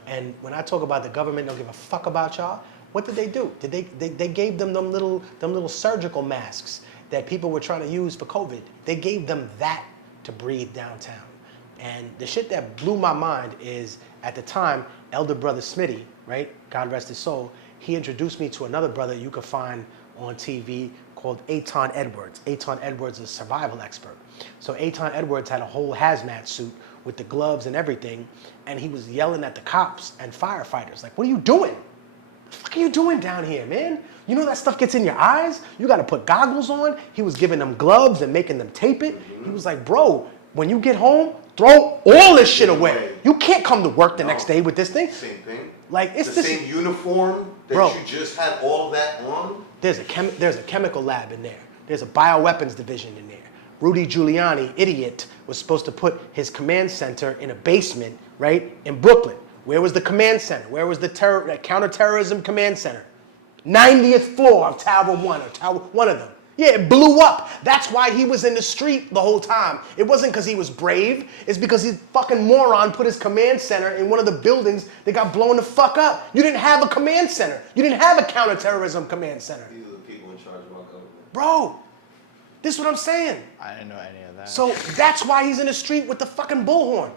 And when I talk about the government don't give a fuck about y'all, what did they do? They gave them little surgical masks that people were trying to use for COVID. They gave them that to breathe downtown. And the shit that blew my mind is, at the time, elder brother Smitty, right? God rest his soul, he introduced me to another brother you could find on TV called Aton Edwards. Aton Edwards is a survival expert. So Aton Edwards had a whole hazmat suit with the gloves and everything, and he was yelling at the cops and firefighters, like, what are you doing? What the fuck are you doing down here, man? You know that stuff gets in your eyes? You gotta put goggles on. He was giving them gloves and making them tape it. He was like, bro, when you get home, throw all this shit away. You can't come to work the next day with this thing. Same thing. Like, it's the this same uniform that Bro. you just had all that on. There's a chemical lab in there. There's a bioweapons division in there. Rudy Giuliani, idiot, was supposed to put his command center in a basement, right, in Brooklyn. Where was the command center? Where was the counterterrorism command center? 90th floor of Tower 1, or Tower, one of them. Yeah, it blew up. That's why he was in the street the whole time. It wasn't because he was brave. It's because his fucking moron put his command center in one of the buildings that got blown the fuck up. You didn't have a command center. You didn't have a counterterrorism command center. These are the people in charge of our government. Bro, this is what I'm saying. I didn't know any of that. So that's why he's in the street with the fucking bullhorn.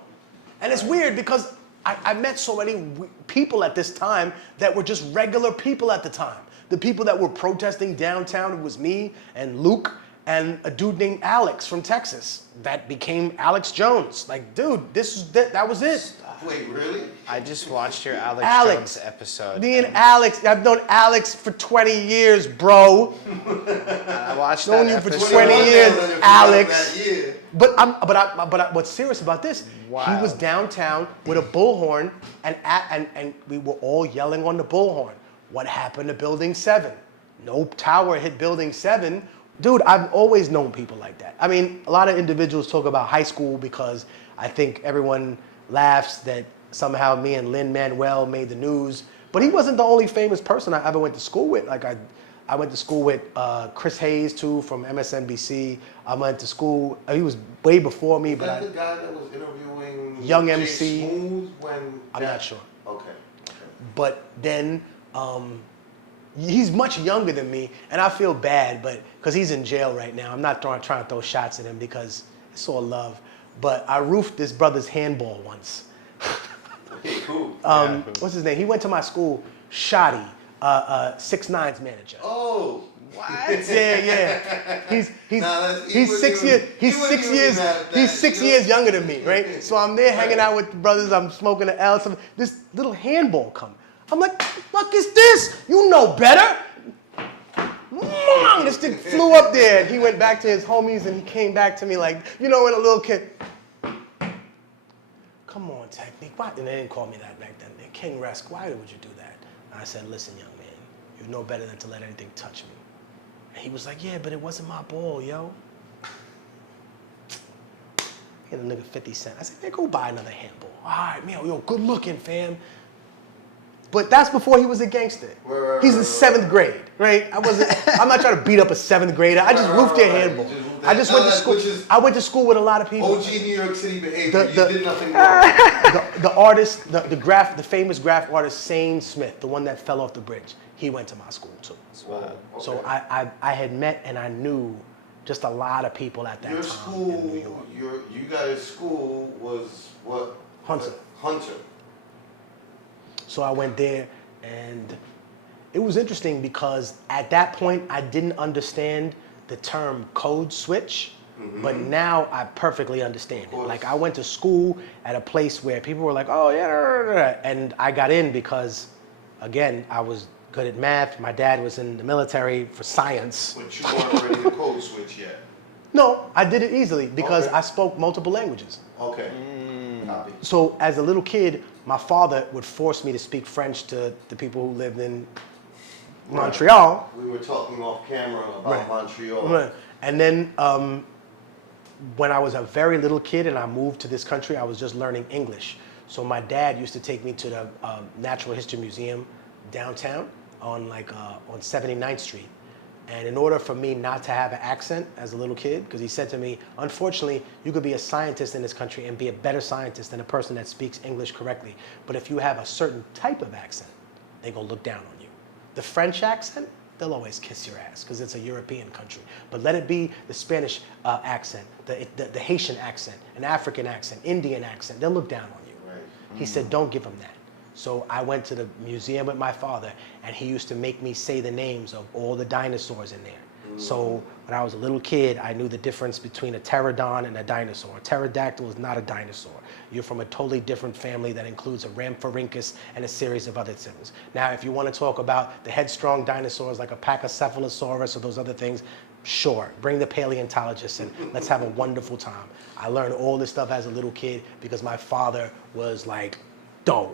And it's weird because I met so many people at this time that were just regular people at the time. The people that were protesting downtown, it was me and Luke and a dude named Alex from Texas that became Alex Jones. Like, dude, that was it. Wait, really? I just watched your Alex Jones episode. Me and Alex, I've known Alex for 20 years, bro. I watched Known that you for episode. 20 years, Alex. That year. But what's serious about this? Wow. He was downtown with a bullhorn, and we were all yelling on the bullhorn. What happened to Building 7? No tower hit Building 7. Dude, I've always known people like that. I mean, a lot of individuals talk about high school because I think everyone laughs that somehow me and Lin-Manuel made the news. But he wasn't the only famous person I ever went to school with. Like I went to school with Chris Hayes too from MSNBC. I went to school. He was way before me, Was but that the guy that was interviewing Young Jay MC? Smooth when I'm not sure. Okay. But then he's much younger than me, and I feel bad, but because he's in jail right now. I'm not trying to throw shots at him because it's all love. But I roofed this brother's handball once. Okay, cool. What's his name? He went to my school, Shoddy, 6ix9ine's manager. Oh. What? Yeah. He's he 6 wouldn't years. even- he wouldn't even have that, He's 6 you know? years younger than me, right? So I'm there hanging out with the brothers. I'm smoking an L. This little handball come. I'm like, what the fuck is this? You know better. This thing flew up there, and he went back to his homies, and he came back to me like, you know, when a little kid. Come on, Technique. Why? And they didn't call me that back then. King Resk, why would you do that? And I said, listen, young man, you know better than to let anything touch me. And he was like, yeah, but it wasn't my ball, yo. Hit a nigga 50 cents. I said, man, go buy another handball. All right, man, yo, good looking, fam. But that's before he was a gangster. He's in 7th grade, right? I'm not trying to beat up a 7th grader. I just roofed their handball. I just went to school. I went to school with a lot of people. OG New York City behavior. You did nothing wrong. The artist, the famous graph artist, Sane Smith, the one that fell off the bridge, he went to my school too. Wow. Okay. So I had met and I knew just a lot of people at that Your time school, in New York. you guys' school was what? Hunter. Hunter. So I went there, and It was interesting because at that point I didn't understand the term code switch, but now I perfectly understand it. Like I went to school at a place where people were like, "Oh yeah," and I got in because, again, I was good at math. My dad was in the military for science. But you weren't ready to code switch yet. No, I did it easily because Okay. I spoke multiple languages. Okay. Copy. So as a little kid, my father would force me to speak French to the people who lived in Montreal. We were talking off camera about Right. Montreal. Right. And then when I was a very little kid and I moved to this country, I was just learning English. So my dad used to take me to the Natural History Museum downtown on 79th Street. And in order for me not to have an accent as a little kid, because he said to me, unfortunately, you could be a scientist in this country and be a better scientist than a person that speaks English correctly. But if you have a certain type of accent, they're going to look down on you. The French accent, they'll always kiss your ass because it's a European country. But let it be the Spanish accent, the Haitian accent, an African accent, Indian accent, they'll look down on you. Right. He said, don't give them that. So I went to the museum with my father, and he used to make me say the names of all the dinosaurs in there. So when I was a little kid, I knew the difference between a pterodon and a dinosaur. A pterodactyl is not a dinosaur. You're from a totally different family that includes a Rhamphorhynchus and a series of other things. Now, if you want to talk about the headstrong dinosaurs like a Pachycephalosaurus or those other things, sure, bring the paleontologists and let's have a wonderful time. I learned all this stuff as a little kid because my father was like, "Doh,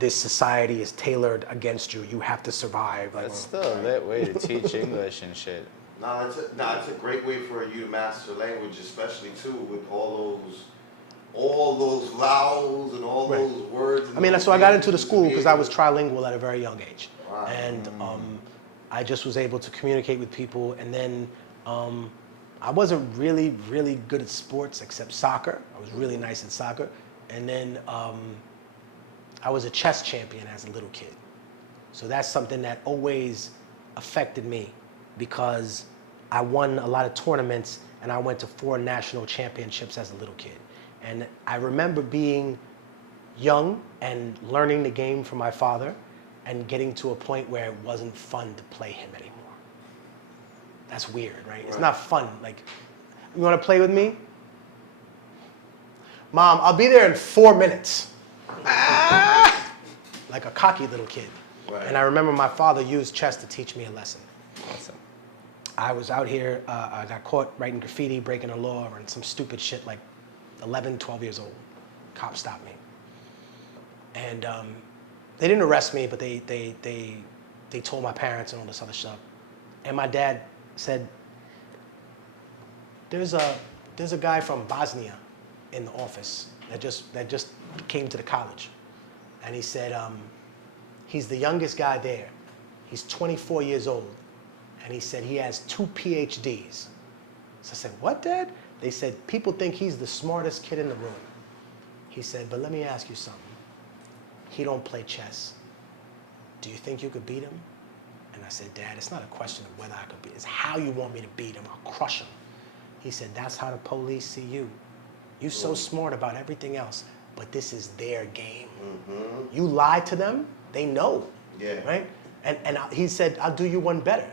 this society is tailored against you. You have to survive." Like, That's still a lit way to teach English and shit. No, it's a great way for you to master language, especially too with all those vowels and all Right. those words. I mean, so I got into the school because I was trilingual at a very young age. Wow. And I just was able to communicate with people. And then I wasn't really, really good at sports except soccer. I was really nice at soccer. And then I was a chess champion as a little kid. So that's something that always affected me because I won a lot of tournaments and I went to 4 national championships as a little kid. And I remember being young and learning the game from my father and getting to a point where it wasn't fun to play him anymore. That's weird, right? It's not fun. Like, you want to play with me? Mom, I'll be there in 4 minutes. Like a cocky little kid. Right. And I remember my father used chess to teach me a lesson. Awesome. I was out here, I got caught writing graffiti, breaking the law, and some stupid shit like 11, 12 years old. Cops stopped me. And they didn't arrest me, but they told my parents and all this other stuff. And my dad said, there's a guy from Bosnia in the office that just came to the college. And he said, he's the youngest guy there. He's 24 years old. And he said he has 2 PhDs. So I said, what, Dad? They said, people think he's the smartest kid in the room. He said, but let me ask you something. He don't play chess. Do you think you could beat him? And I said, Dad, it's not a question of whether I could beat him. It's how you want me to beat him. I'll crush him. He said, that's how the police see you. You're so smart about everything else, but this is their game. You lie to them, they know. Yeah. Right? And he said, I'll do you one better.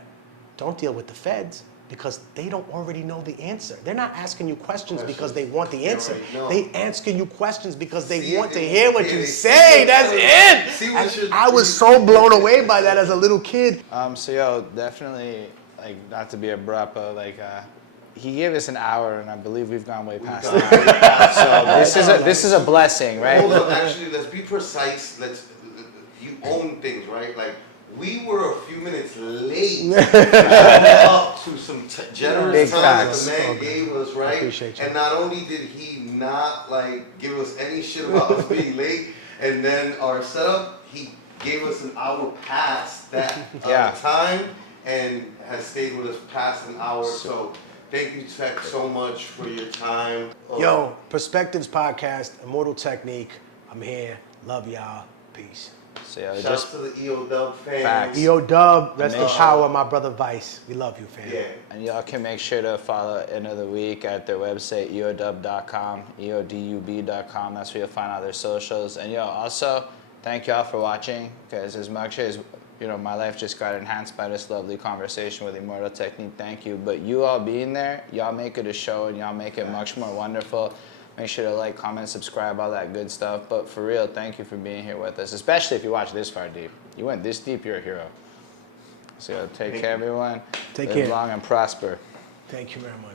Don't deal with the feds because they don't already know the answer. They're not asking you questions because they want the answer. already know. They asking you questions because they See, want to they- hear what yeah, you they say. see That's what- it. see what And you're- I was so blown away by that as a little kid. So yo, definitely, like, not to be abrupt, but like, he gave us an hour, and I believe we've gone way past gone that. way past So this is a blessing, right? Hold up, actually, let's be precise. You own things, right? Like, we were a few minutes late up to some generous Big time that facts. the man gave us, right? appreciate you. And not only did he not like give us any shit about us being late, and then our setup, he gave us an hour past that Yeah. time and has stayed with us past an hour. So thank you, Tech, so much for your time. Yo, Perspectives Podcast, Immortal Technique. I'm here. Love y'all. Peace. So yo, Shout just out to the EO Dub fans. Facts. EO Dub, rest in Amazing. power, my brother Vice. We love you, fam. Yeah. and y'all can make sure to follow End of the Week at their website, eodub.com, eodub.com. That's where you'll find all their socials. And yo, also, thank y'all for watching, because as much as you know, my life just got enhanced by this lovely conversation with Immortal Technique. Thank you. But you all being there, y'all make it a show and y'all make it much more wonderful. Make sure to like, comment, subscribe, all that good stuff. But for real, thank you for being here with us, especially if you watch this far deep. You went this deep, you're a hero. So take care, everyone. Take Live care. long and prosper. Thank you very much.